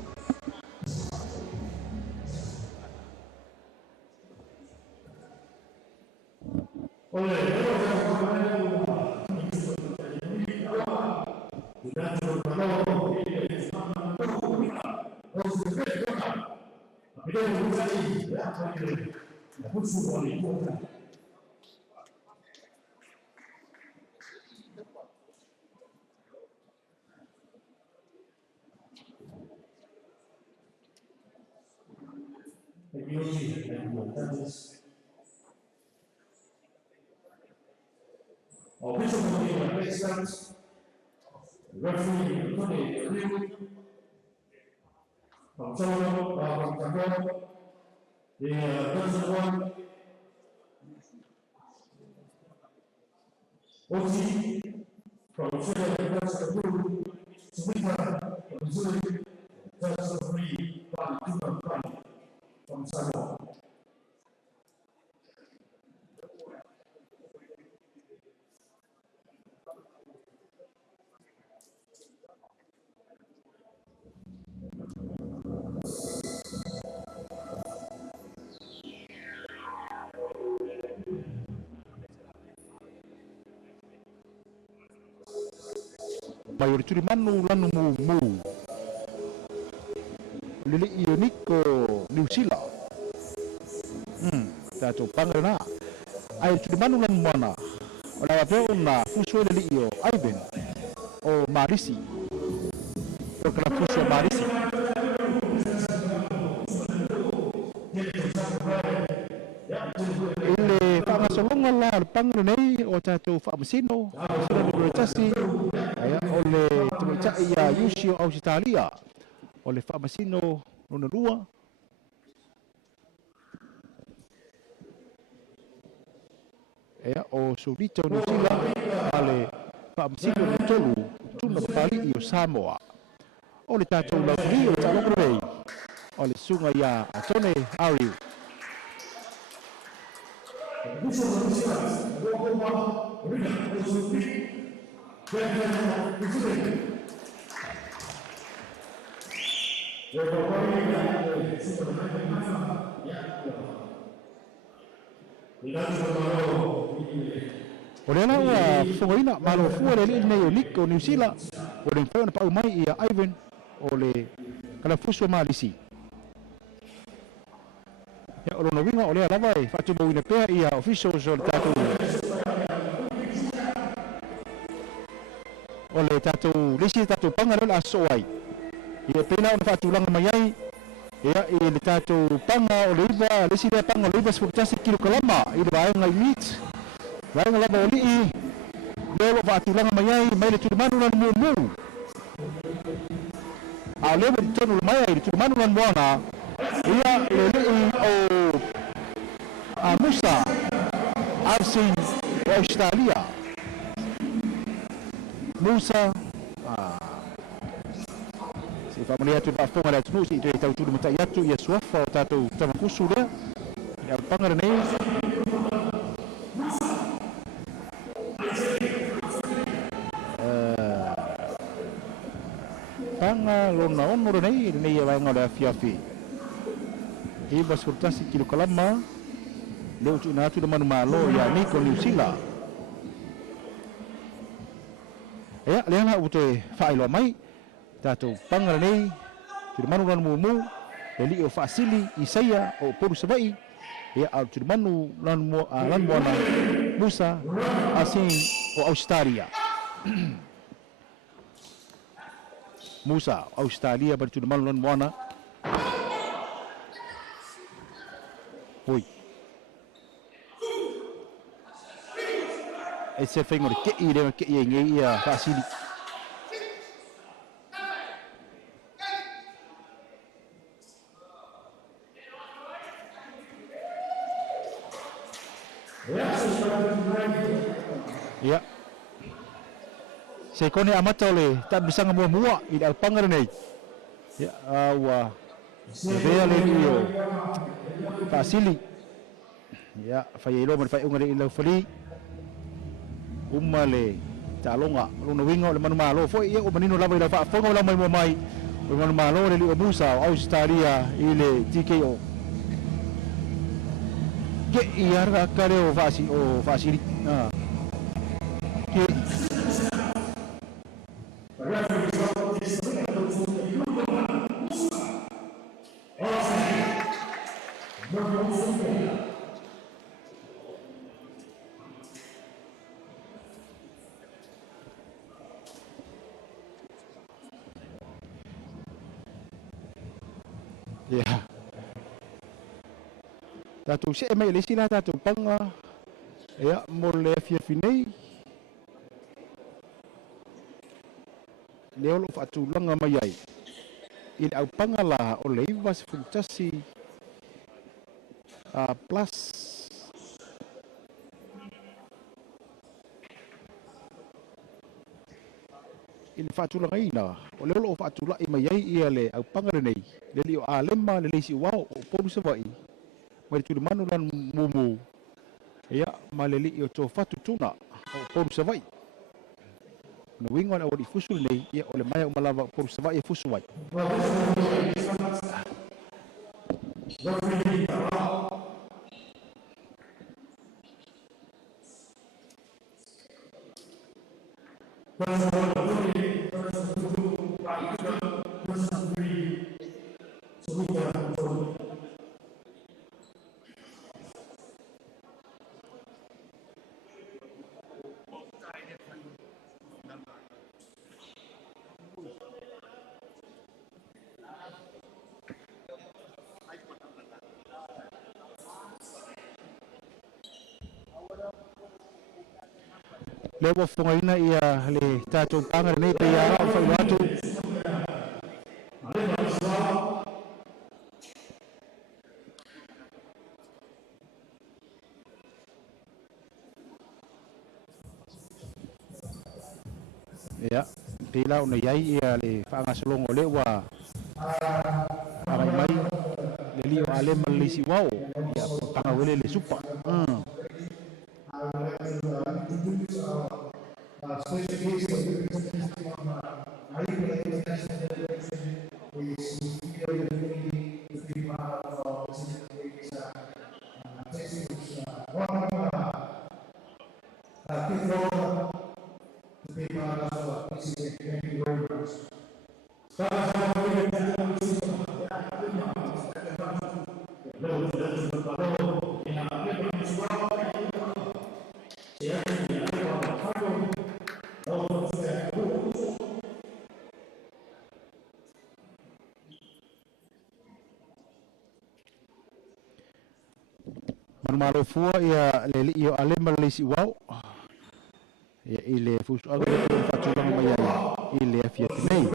from Samoa. Mayor curi manu lanu mu lili ioniko New Zealand ta to pangrena ai curi manu lanu mana ola pe una fuso lili io aiben o marisi porque la fuso marisi ile pangasolonga la pangrenei o ta to famsino sino tasi aya ole tuicha ia Yusio Australia ole famsino nona rua aya o surito New Zealand ale famsino tolu tuna pali io Samoa ole ta to la rio ta lo rei ole sunga ia atone ariu Oleh na wa fongoina malo fuere li nei Nico New Zealand oleh fona pa mai ia Ivan oleh kala fuso malisi ya olo no winga oleh lava e fatu mo ina pe ia officials ol tatu oleh tatu lisi tatu pangaron asoai ia pena on fatu lang mayai ya ile tatu panga oliva lisi dia panga oliva seperti kilo kalama ile bae ngai meat bae ngai lava oli dia fatu lang mayai mai le tu manulan mu ale mo tonu mayai tu manulan buana ia lele o Musa Arsin Australia Musa si familia tu ba fonga tu si tu tau tu mata yatu ya suafa tatu tama kusuda ya pangarane panga lona onur nei ya vai ngada fiafi i baskurtasi kilo kalama le utu na tu manu malo ya ni ko New Zealand ya le na utu fa ilo mai tato pangara nei tu manu ran mu le li o fasili Isaia o poru Savaii ya au tu manu ran mo na Musa asin o Australia Musa Australia ber tu manu ran mo na oi ese fengor ke ngi ya fasili ya se kone amata ole ta bisa mua i al pangara nei ya awa vea le io fasili ya fai lo man fai ungare ilo fali umale talonga luna winga le manu malo foi ia o manino lava ila fa fonga la mai mai o manu malo le io Musa o Australia ile TKO ke iara kare o fasili ke ya tatu se mai le sila tatu panga ya mo le fia finei le olo fatu langa mai ai il au panga la o le vas funtasi plus il fatu langa ina o le olo fatu la mai ai ia le au panga nei le li o alema le si wao o poru Savaii mai tu manu lan mumu ya maleli o to fatu tuna o poru Savaii no winga na o di fusul nei ia o le mai o malava poru Savaii fusu wai le wa fonga ina ia le tatou panga nei pe ia o fa watu ya pila ona yai ia le fanga solongo le wa ai mai le li o ale malisi wao ya panga wele le supa special case of representation from Marist International Delegation, which is here in the community, is being part of our Texas, one fifth order to be part of our PCA. Thank you very much. Malo fua ia le li o ale malisi wao ia ile fusu aga le fatu langa mai ia ile afia nei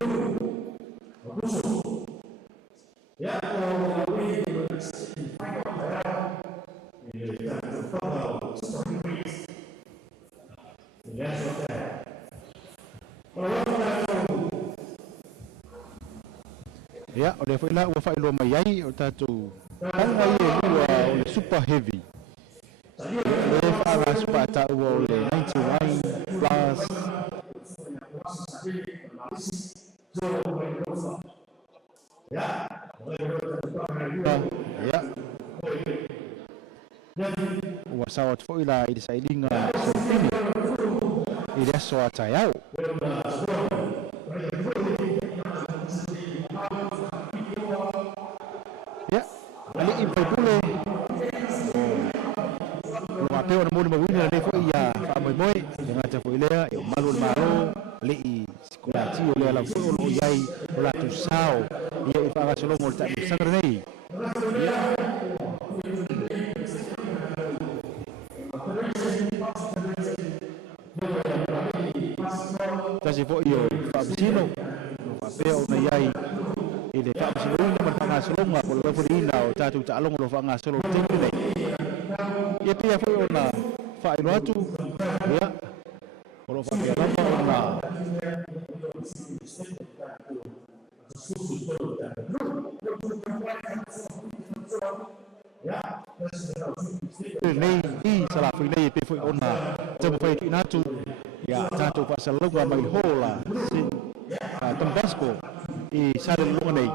ya o le foi la o fai lo mai ai o tatu panga ia lua o le super heavy le fala spata o le 91 plus ya ua sawa te fo'i la i le sa'ilinga Filipini i le aso a taiao. Ia, ali'i paipule lo apeo na muli mawina le fo'i ia whaamoemoe i ngata fo'i lea i o malu le malo le'i sikulati o lea lau fo'i o lo iai o latu sao ia i whaagasolongo le ta'i sangre nei. Tasi fo'i o whaamisino o whaapeo na iai i le whaamisino ina man whaagasolonga po le wafurina o tātou ta'alongo lo whaangasolo le tempe nei. Ia pia fo'i o na whailo atu ia o lo whaapea o na nei i salafu nei pe foi ona tamo fai tu natu ya tato pa Salelologa mai hola sin tam Bosco i Salelologa nei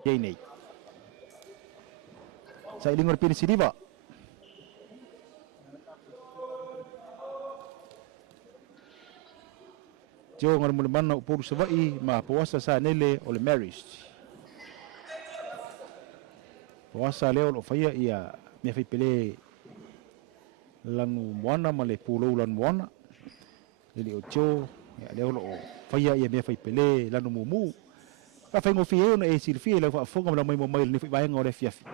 Yei nei. Sa ilingo pini siriva. Jo ngar mule mana upuru Savaii ma puasa sa nele o le Marist. Puasa leo lo faya ia me fai pele lanu moana ma le pulo lanu moana. Ili o jo ya leo lo faya ia me fai pele lanu mumu. Ka fai ngofi e ona e silfi le fa fonga la mai mo mai ni fai baenga o le fiafi.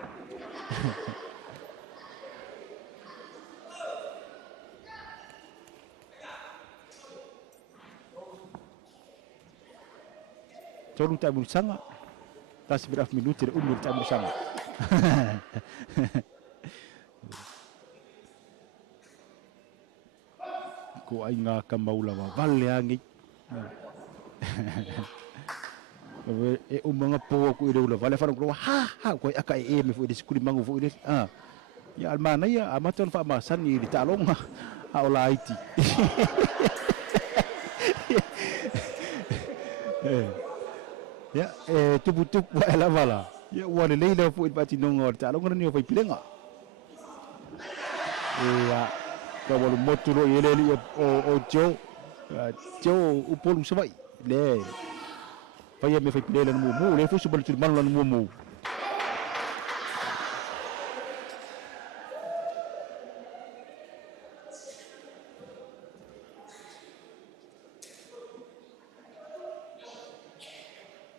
Tolu tak bersama, tak seberapa minit tidak umur tak bersama. Ko ai ngā kamaula wa vale angi. E umanga po ko ire ula vale fa ko ha ko aka e me fo de skuli mangu fo de ya almana ya amaton fa masan ni di talonga a ola iti. Ya tubutuk wa la wala ya wa le leila fu pati nongor ta lo ngani fa pilenga ya ka wa lo motu lo yele li o jo upolu Savaii le fa ya me fa pilela no mu le fu subal tu man lo mu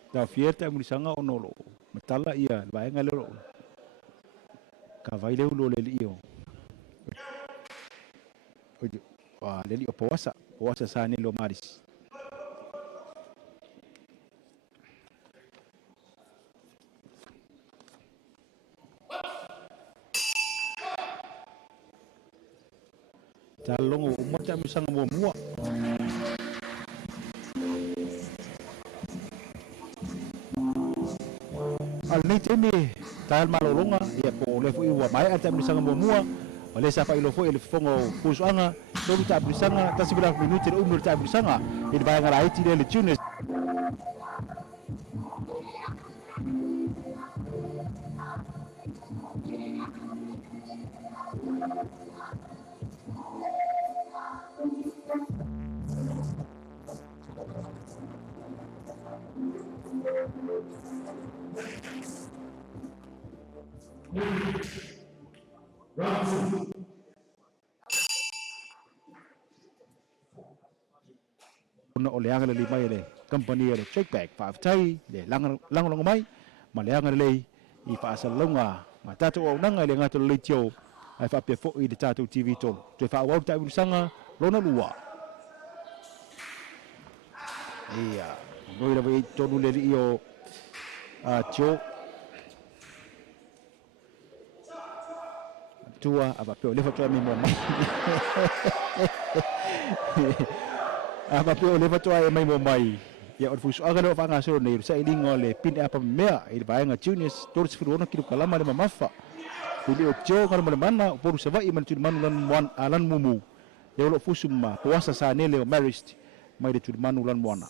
da fiesta mo sanga onolo matala ia vai ngalero ka vai le ulo le io leli o puasa sa ni lo Marist. Talongo umot ta misang mua. Al nei temi tal malolonga ia po le fu iwa mai ata misang mua. Oleh sa ilo fo ele fongo pusuanga tolu ta bisanga ta 9 minuti umur ta bisanga il bayanga la iti le tunes. Una ole anga le mai le company le check back fa tai le lang mai ma le anga le I fa salonga ma tatu o nanga le ngato le tio ai fa pe fo I de tatu TV to te fa wa ta busanga lona lua ia ngoi la vai to le io a tio tua apa pe le foto mi mo apa pe le foto ai mai mo mai ya or fuso aga no fa nga so nei sa ilingo le pin apa mea I vai nga juniors tours firono kilo kalama le mamafa pili o tio ngar mo mana por Savaii man tu manu lan wan alan mumu le lo fuso ma puasa sa nele o Marist mai de tu manu lan wana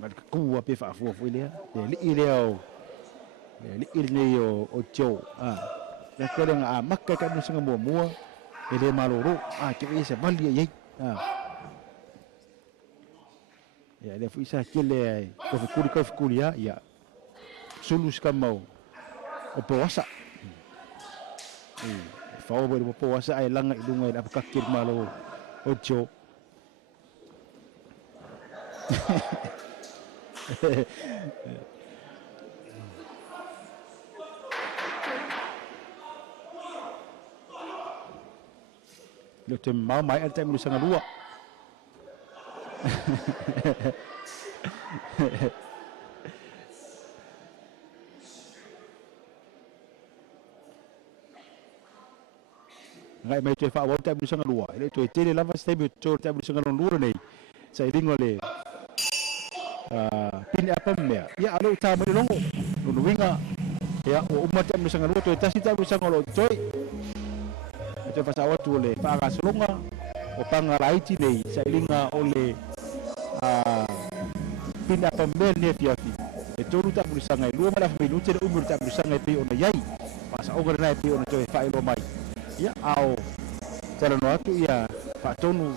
Mas kuwa pe fa fo ile le ile o le ile o tio la kore nga makka ka mo singa mo ele maloro ke isa mali ye ya le fu isa kile ko fukuri ya sulus kamau o puasa fa o bo puasa ai langa idunga ida pakir malo o tio lo te mau mai ante mi sanga lua ngai mai te fa wa te mi sanga lua ile to tele lava ste mi to te mi sanga lua nei sa idingo le pin apa mea ya alo ta mo longo no winga ya o umate mi sanga lua to tasi ta mi sanga lo toy te fa sawa tu le fa ga solonga o panga laiti nei sa ilinga ole pin apa mea ne fiafi e toru ta mi sanga lua mala minuti le umur ta mi sanga pe ona yai pasa over na pe ona to fa ilo mai ya au tera no atu ya fa tonu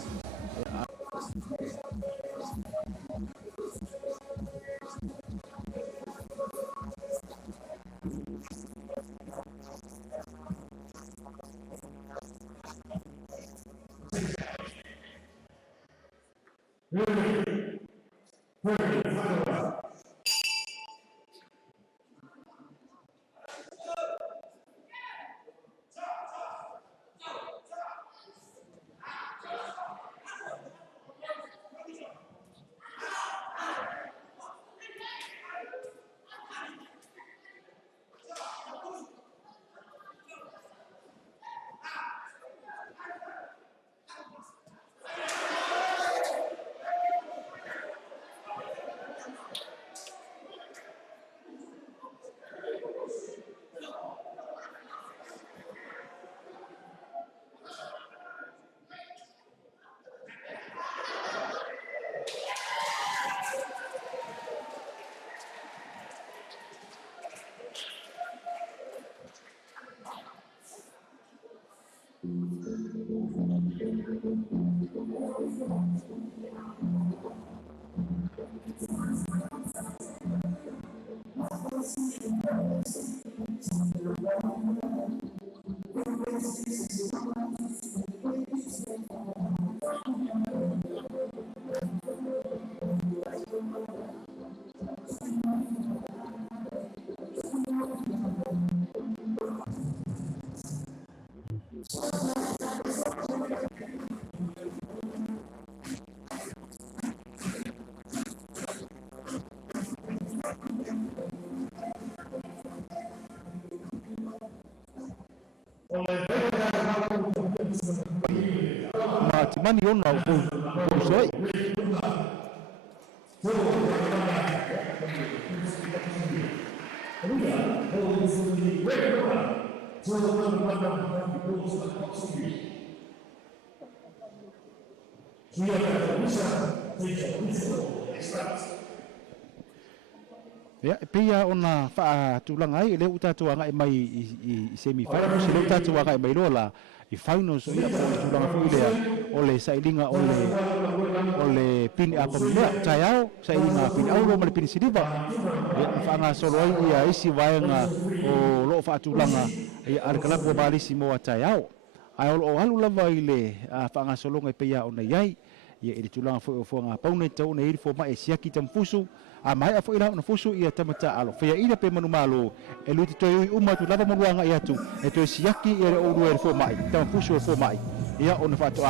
timani ona o sei ya pia ona fa tulanga ai le utatu anga mai i semi finals le utatu anga mai lola i finals ia po tulanga fu ile ole sailinga ole pin apa mea tayao sailinga pin aulo mal pin sidiva ya fa nga solo ai ia isi vaenga o lo fa tulanga ia arkala po balisi mo tayao ai o halu lava ile fa nga solo ngai pia ona yai ia i tulanga fo nga paune tau nei fo mai siaki tamfusu a mai afo ila na fusu ia tamata alo fa ia pe manu malo e luti to uma tu lava maruanga ia tu e to siaki e o ru e fo mai tamfusu fo mai ia ona fa to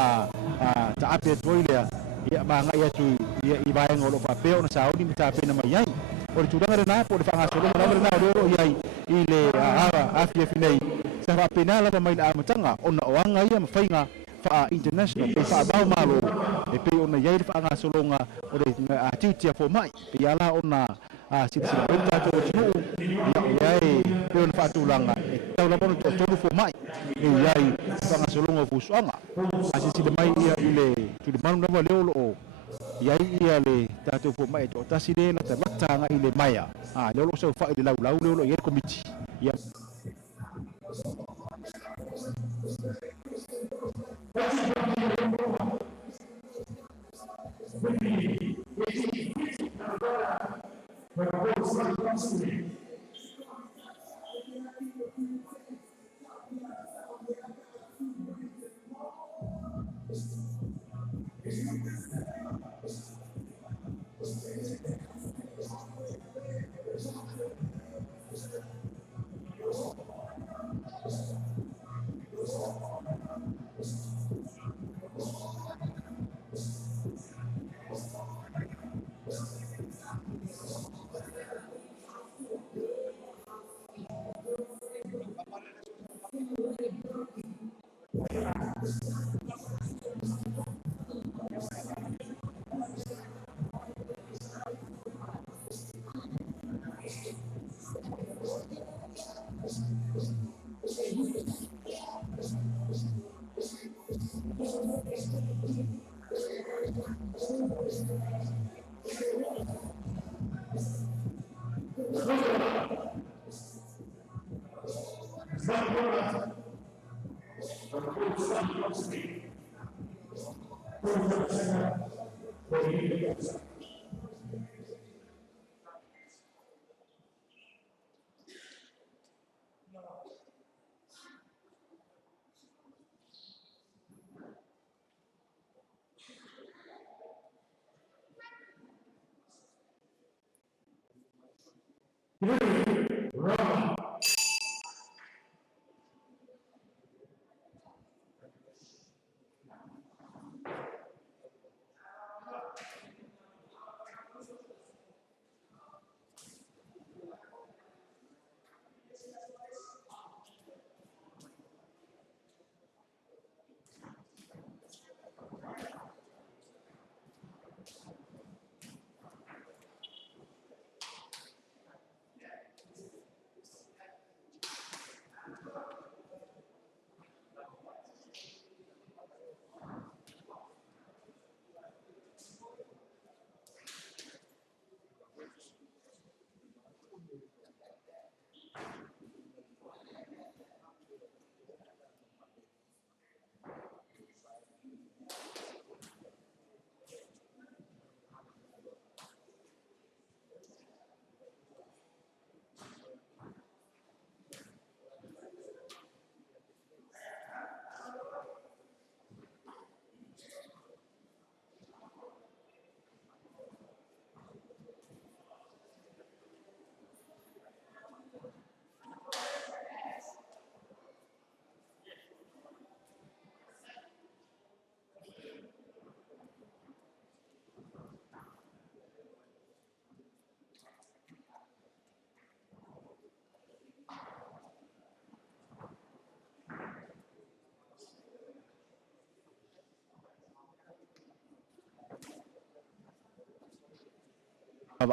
ta ape toile ia ma nga ia tu ia i vai ngolo fa pe ona saudi mita pe na mai ai o tu langa na po fa nga solo na na ro ia ile afia finei sa fa pe na lava mai na matanga ona oanga ia mafainga fa international pe fa ba malo e pe ona ia fa nga solonga o de atiutia fo mai pe ala ona sila penta to tinu ia pe ona fa tulanga e tau la bono to fo mai e ia fa nga solonga fo suanga sila mai ia ile tu de manu na leo lo ia le tato fo mai to taside na tabata nga ile maya leo lo so fa ile lau leo lo ia committee ia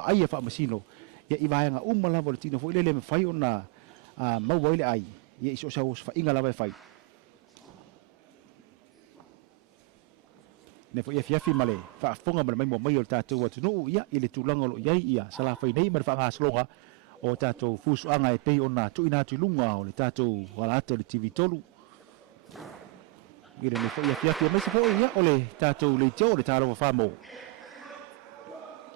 ai fa masino ia i vai nga la voltino fo ile le fai ona mau wai ai ia iso sa fa inga la vai fai ne fo ia fiafi male fa fonga mai mo mai o tatou atu no ia ile tulanga lo ia sala fai nei mar fa nga slonga o tatou fusu anga e pei ona tu ina tu lunga o le tatou wala ate le TV tolu ile ne fo ia fiafi mai se fo ia o le tatou le teo le taro fa mo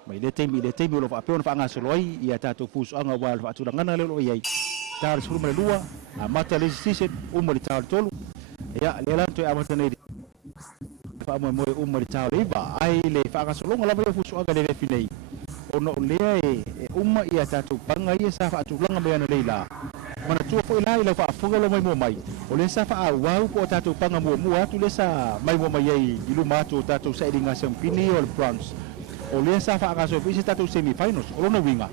mai le temi lo fa pe ona fa nga solo ai ia tatou fusu anga wala fa tu ngana le lo ia tar suru mai lua a mata legislation o mo le taro tolu ia le lan to amata nei fa mo mo o mo le taro iba ai le fa nga solo ngala vai fusu anga le finei ono lea e uma ia tatou panga ia sa fa atulanga me ana leila mana tua foi la ila fa fuga lo mai mo mai o le sa fa au po tatou panga mo atu le sa mai mo mai ai i luma atu tatou sa idinga sampini o le bronze o le sa fa ga so pisi tatou semi finals o no winga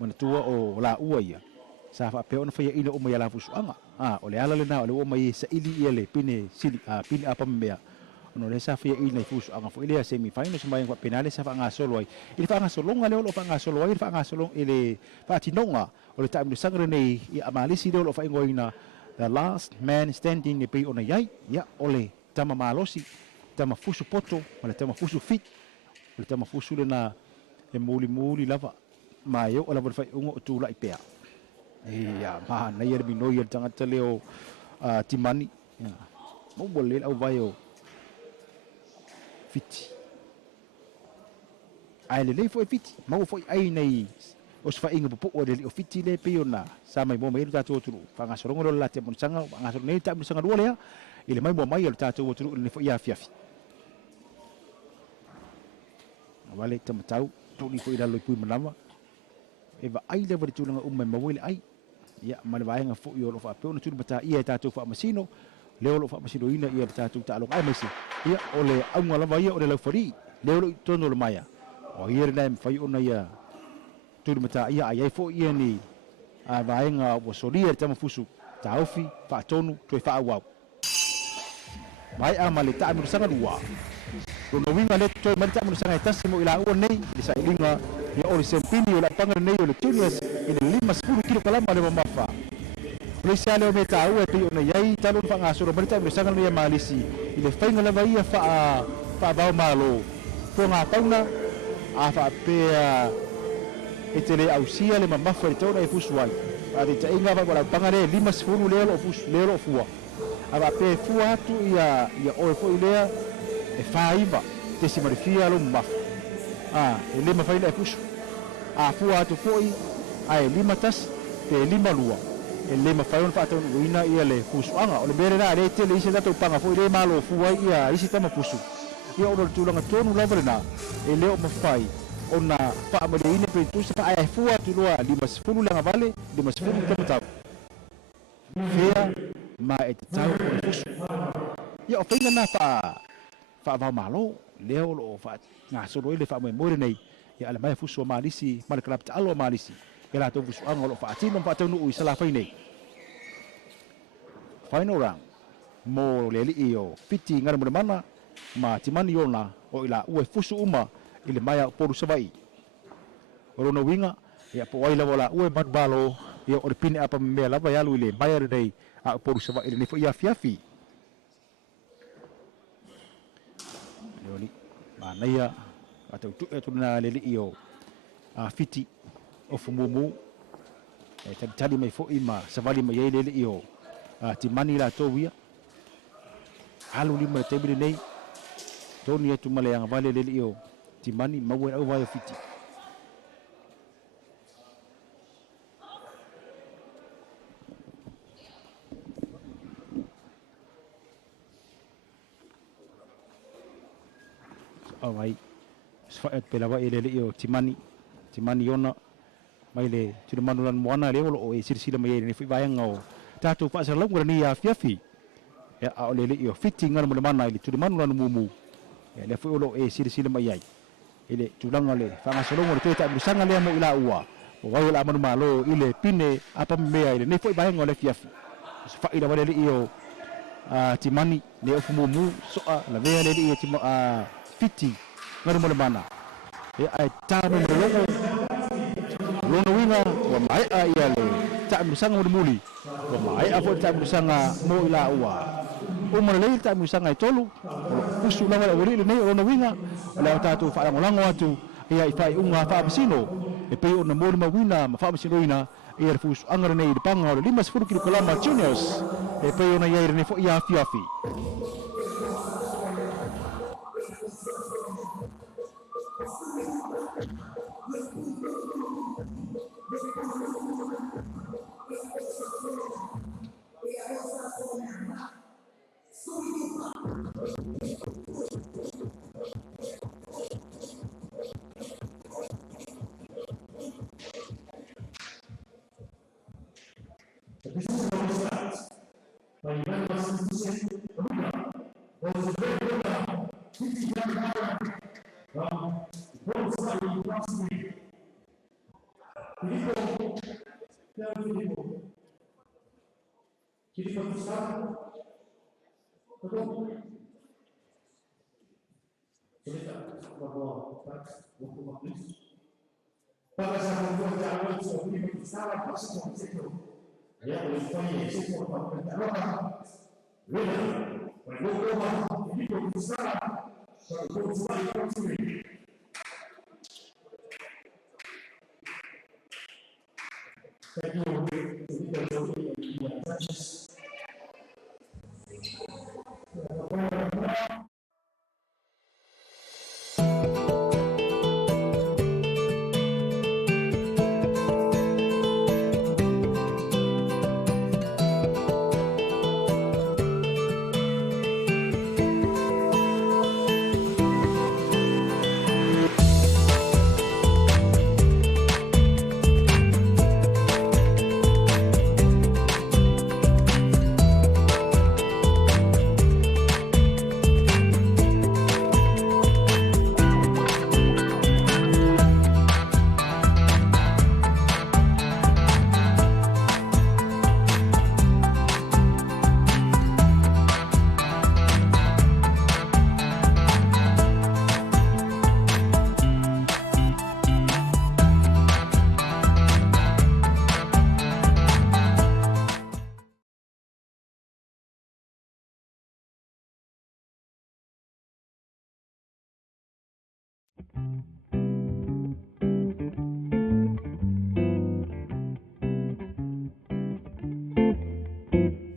mana tua o la ua ia sa fa pe ona fa ia ina o mai la fusu anga o le ala le na o le o mai sa ili ia le pine sili pine apa mea ono le sa fa ia ina fusu anga fo ile semi finals mai ko penale sa fa nga solo ai ile fa nga solo nga le o fa nga solo ai fa nga solo ile fa tinonga o le taim sangre nei ia malisi le o fa ingoina the last man standing pe ona yai ia ole tama malosi tama fusu poto ole tama fusu fit ole tama fusu le na e muli lava mai o la fai ungo tu la ipea ia ma na ia bino ia tangata leo timani mo bole au vai o fiti ai le foi fiti mo foi ai nei o se fa inga popo o le fiti le pe ona sa mai mo mai ta tu fa nga sorongo lo la te mon sanga nga so nei ta mo sanga lo le ile mai mo mai o ta tu le foi ia fiafi vale tamatau to ni foi da lo pui manama eva ai le vale tulanga umai mawile ai ia male vaenga fo yo lo fa pe ona tulu bata ia ta tu fa masino le lo fa masino ina ia ta tu ta lo ai mesi ia ole aunga la vai ole la fori le lo tono lo maya o ia le fai ona ia tulu bata ia ai fo ia ni a vaenga o soria tama fusu ta ofi fa tonu to fa wa vai amale ta mi sanga dua no winga le to man ta mo sanga tasimo ila o nei di sa ilinga ya o sempini o la panga nei o le juniors ile 5 kilo kalama le mafa polisi ale o meta o e pe ona yai talo fa nga so ro marita mo sanga le malisi ile fainga la vai fa ba malo fo nga tauna a fa pe e tele ausia le mafa le tona e fusuai a de tainga va la panga le 5 le o fus le o fua ava pe fua tu ia o fo ile e faiva te si marifia lo mafa e lima faina e pusu fua atu foi ai lima tas te lima lua e lima faina fa tonu ina ia le pusu anga o le bere na le te le isi datu panga foi le malo fua ia isi tama pusu ia o le tulanga tonu lava na e leo mafai ona fa male ine pe tu sa ai fua tu lua lima sifulu langa vale lima sifulu tama tau fea ma e te tau o le pusu ia o faina na fa va malo leo lo fa nga so le fa mo mo nei ya ala mai fuso malisi mal klap ta alo malisi ya la to fuso ang lo fa tino fa tonu u sala fa nei final round mo le li io fiti ngar mo mana ma timani yona o ila u fuso uma ile mai poru Savaii o no winga ya po ila wala u mat balo ya o pini apa me la va ya lu ile mai dei a poru Savaii ile ni fo ya fiafi yoni mana ya atau tu na le io fiti o fumumu tali mai fo ima savali mai ele le io ti mani la to via alu lima te bile nei toni tu male yang vale le io ti mani mawe au vai fiti awai sfaet pela wa ele le io ti mani ona mai le tu manulan moana le o e sila mai ni fi bayang ngau tatu pa sa long ni ya fiafi ya o le io fitting ngal mo mana ile tu manulan mumu ya le fu o e sila mai ai ile tu lang le fa nga solong le ta bisanga le mo ila ua o wa la manu malo ile pine apa me ile ne fu bayang ngau le fiafi fa ida wa le io ti mani le o mumu so la ve le io ti fitting ngal mo mana ya ai ta mo lona winga wa mai a ia le ta musanga mo muli wa mai a fo ta musanga mo ila ua o mo le ta musanga tolu usu la wala wori le nei lona winga la ta tu fa lango atu ia i fai unga fa bisino e pe ona mo ma wina ma fa bisino ina ia fus angara nei de panga o 5 km juniors e pe ona ia ne fo ia fiafi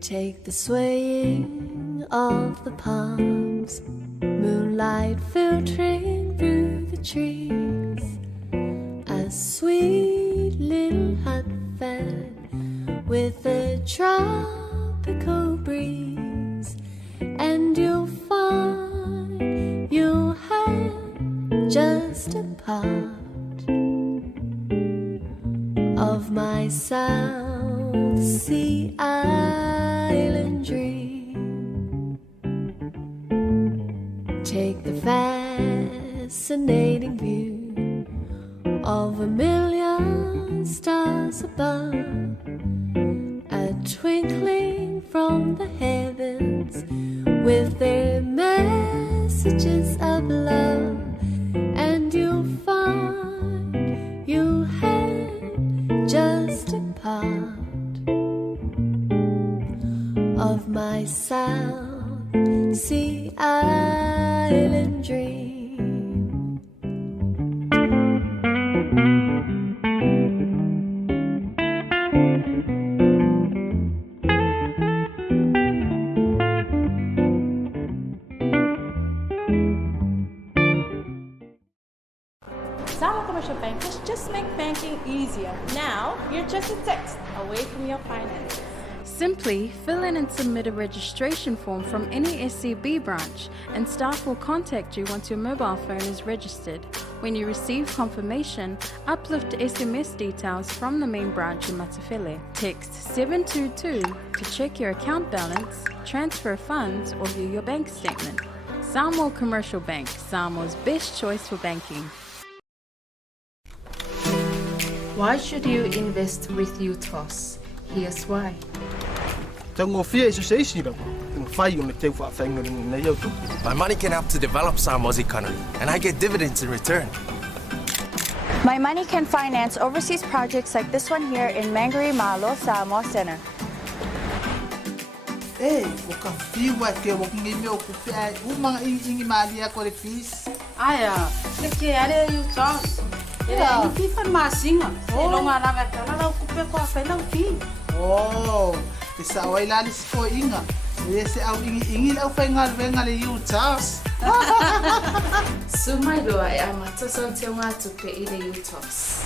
Take the swaying of the palms, moonlight filtering through the trees, a sweet little hut fan with a tropical breeze, and you'll find you'll have just a part of my South Sea Island dream. Take the fascinating view of a million stars above, a twinkling from the heavens with their messages of love, and you'll find you have just a part of my South Sea Island dream. just make banking easier. Now, you're just a text away from your finances. Simply fill in and submit a registration form from any SCB branch, and staff will contact you once your mobile phone is registered. When you receive confirmation, uplift SMS details from the main branch in Matafele. Text 722 to check your account balance, transfer funds, or view your bank statement. Samoa Commercial Bank, Samoa's best choice for banking. Why should you invest with UTOS? Here's why. My money can help to develop Samoa's economy, and I get dividends in return. My money can finance overseas projects like this one here in Mangere Malo, Samoa Center. Hey, Aya, que are you toss? Era you FIFA masinga. Longa langa tala kupe ko fela ufi. Oh, the Savaii lalis ko inga. Ese au ingi au fengal vengal you toss. Sumai doa e amata so te ngā tupe i le UTOS.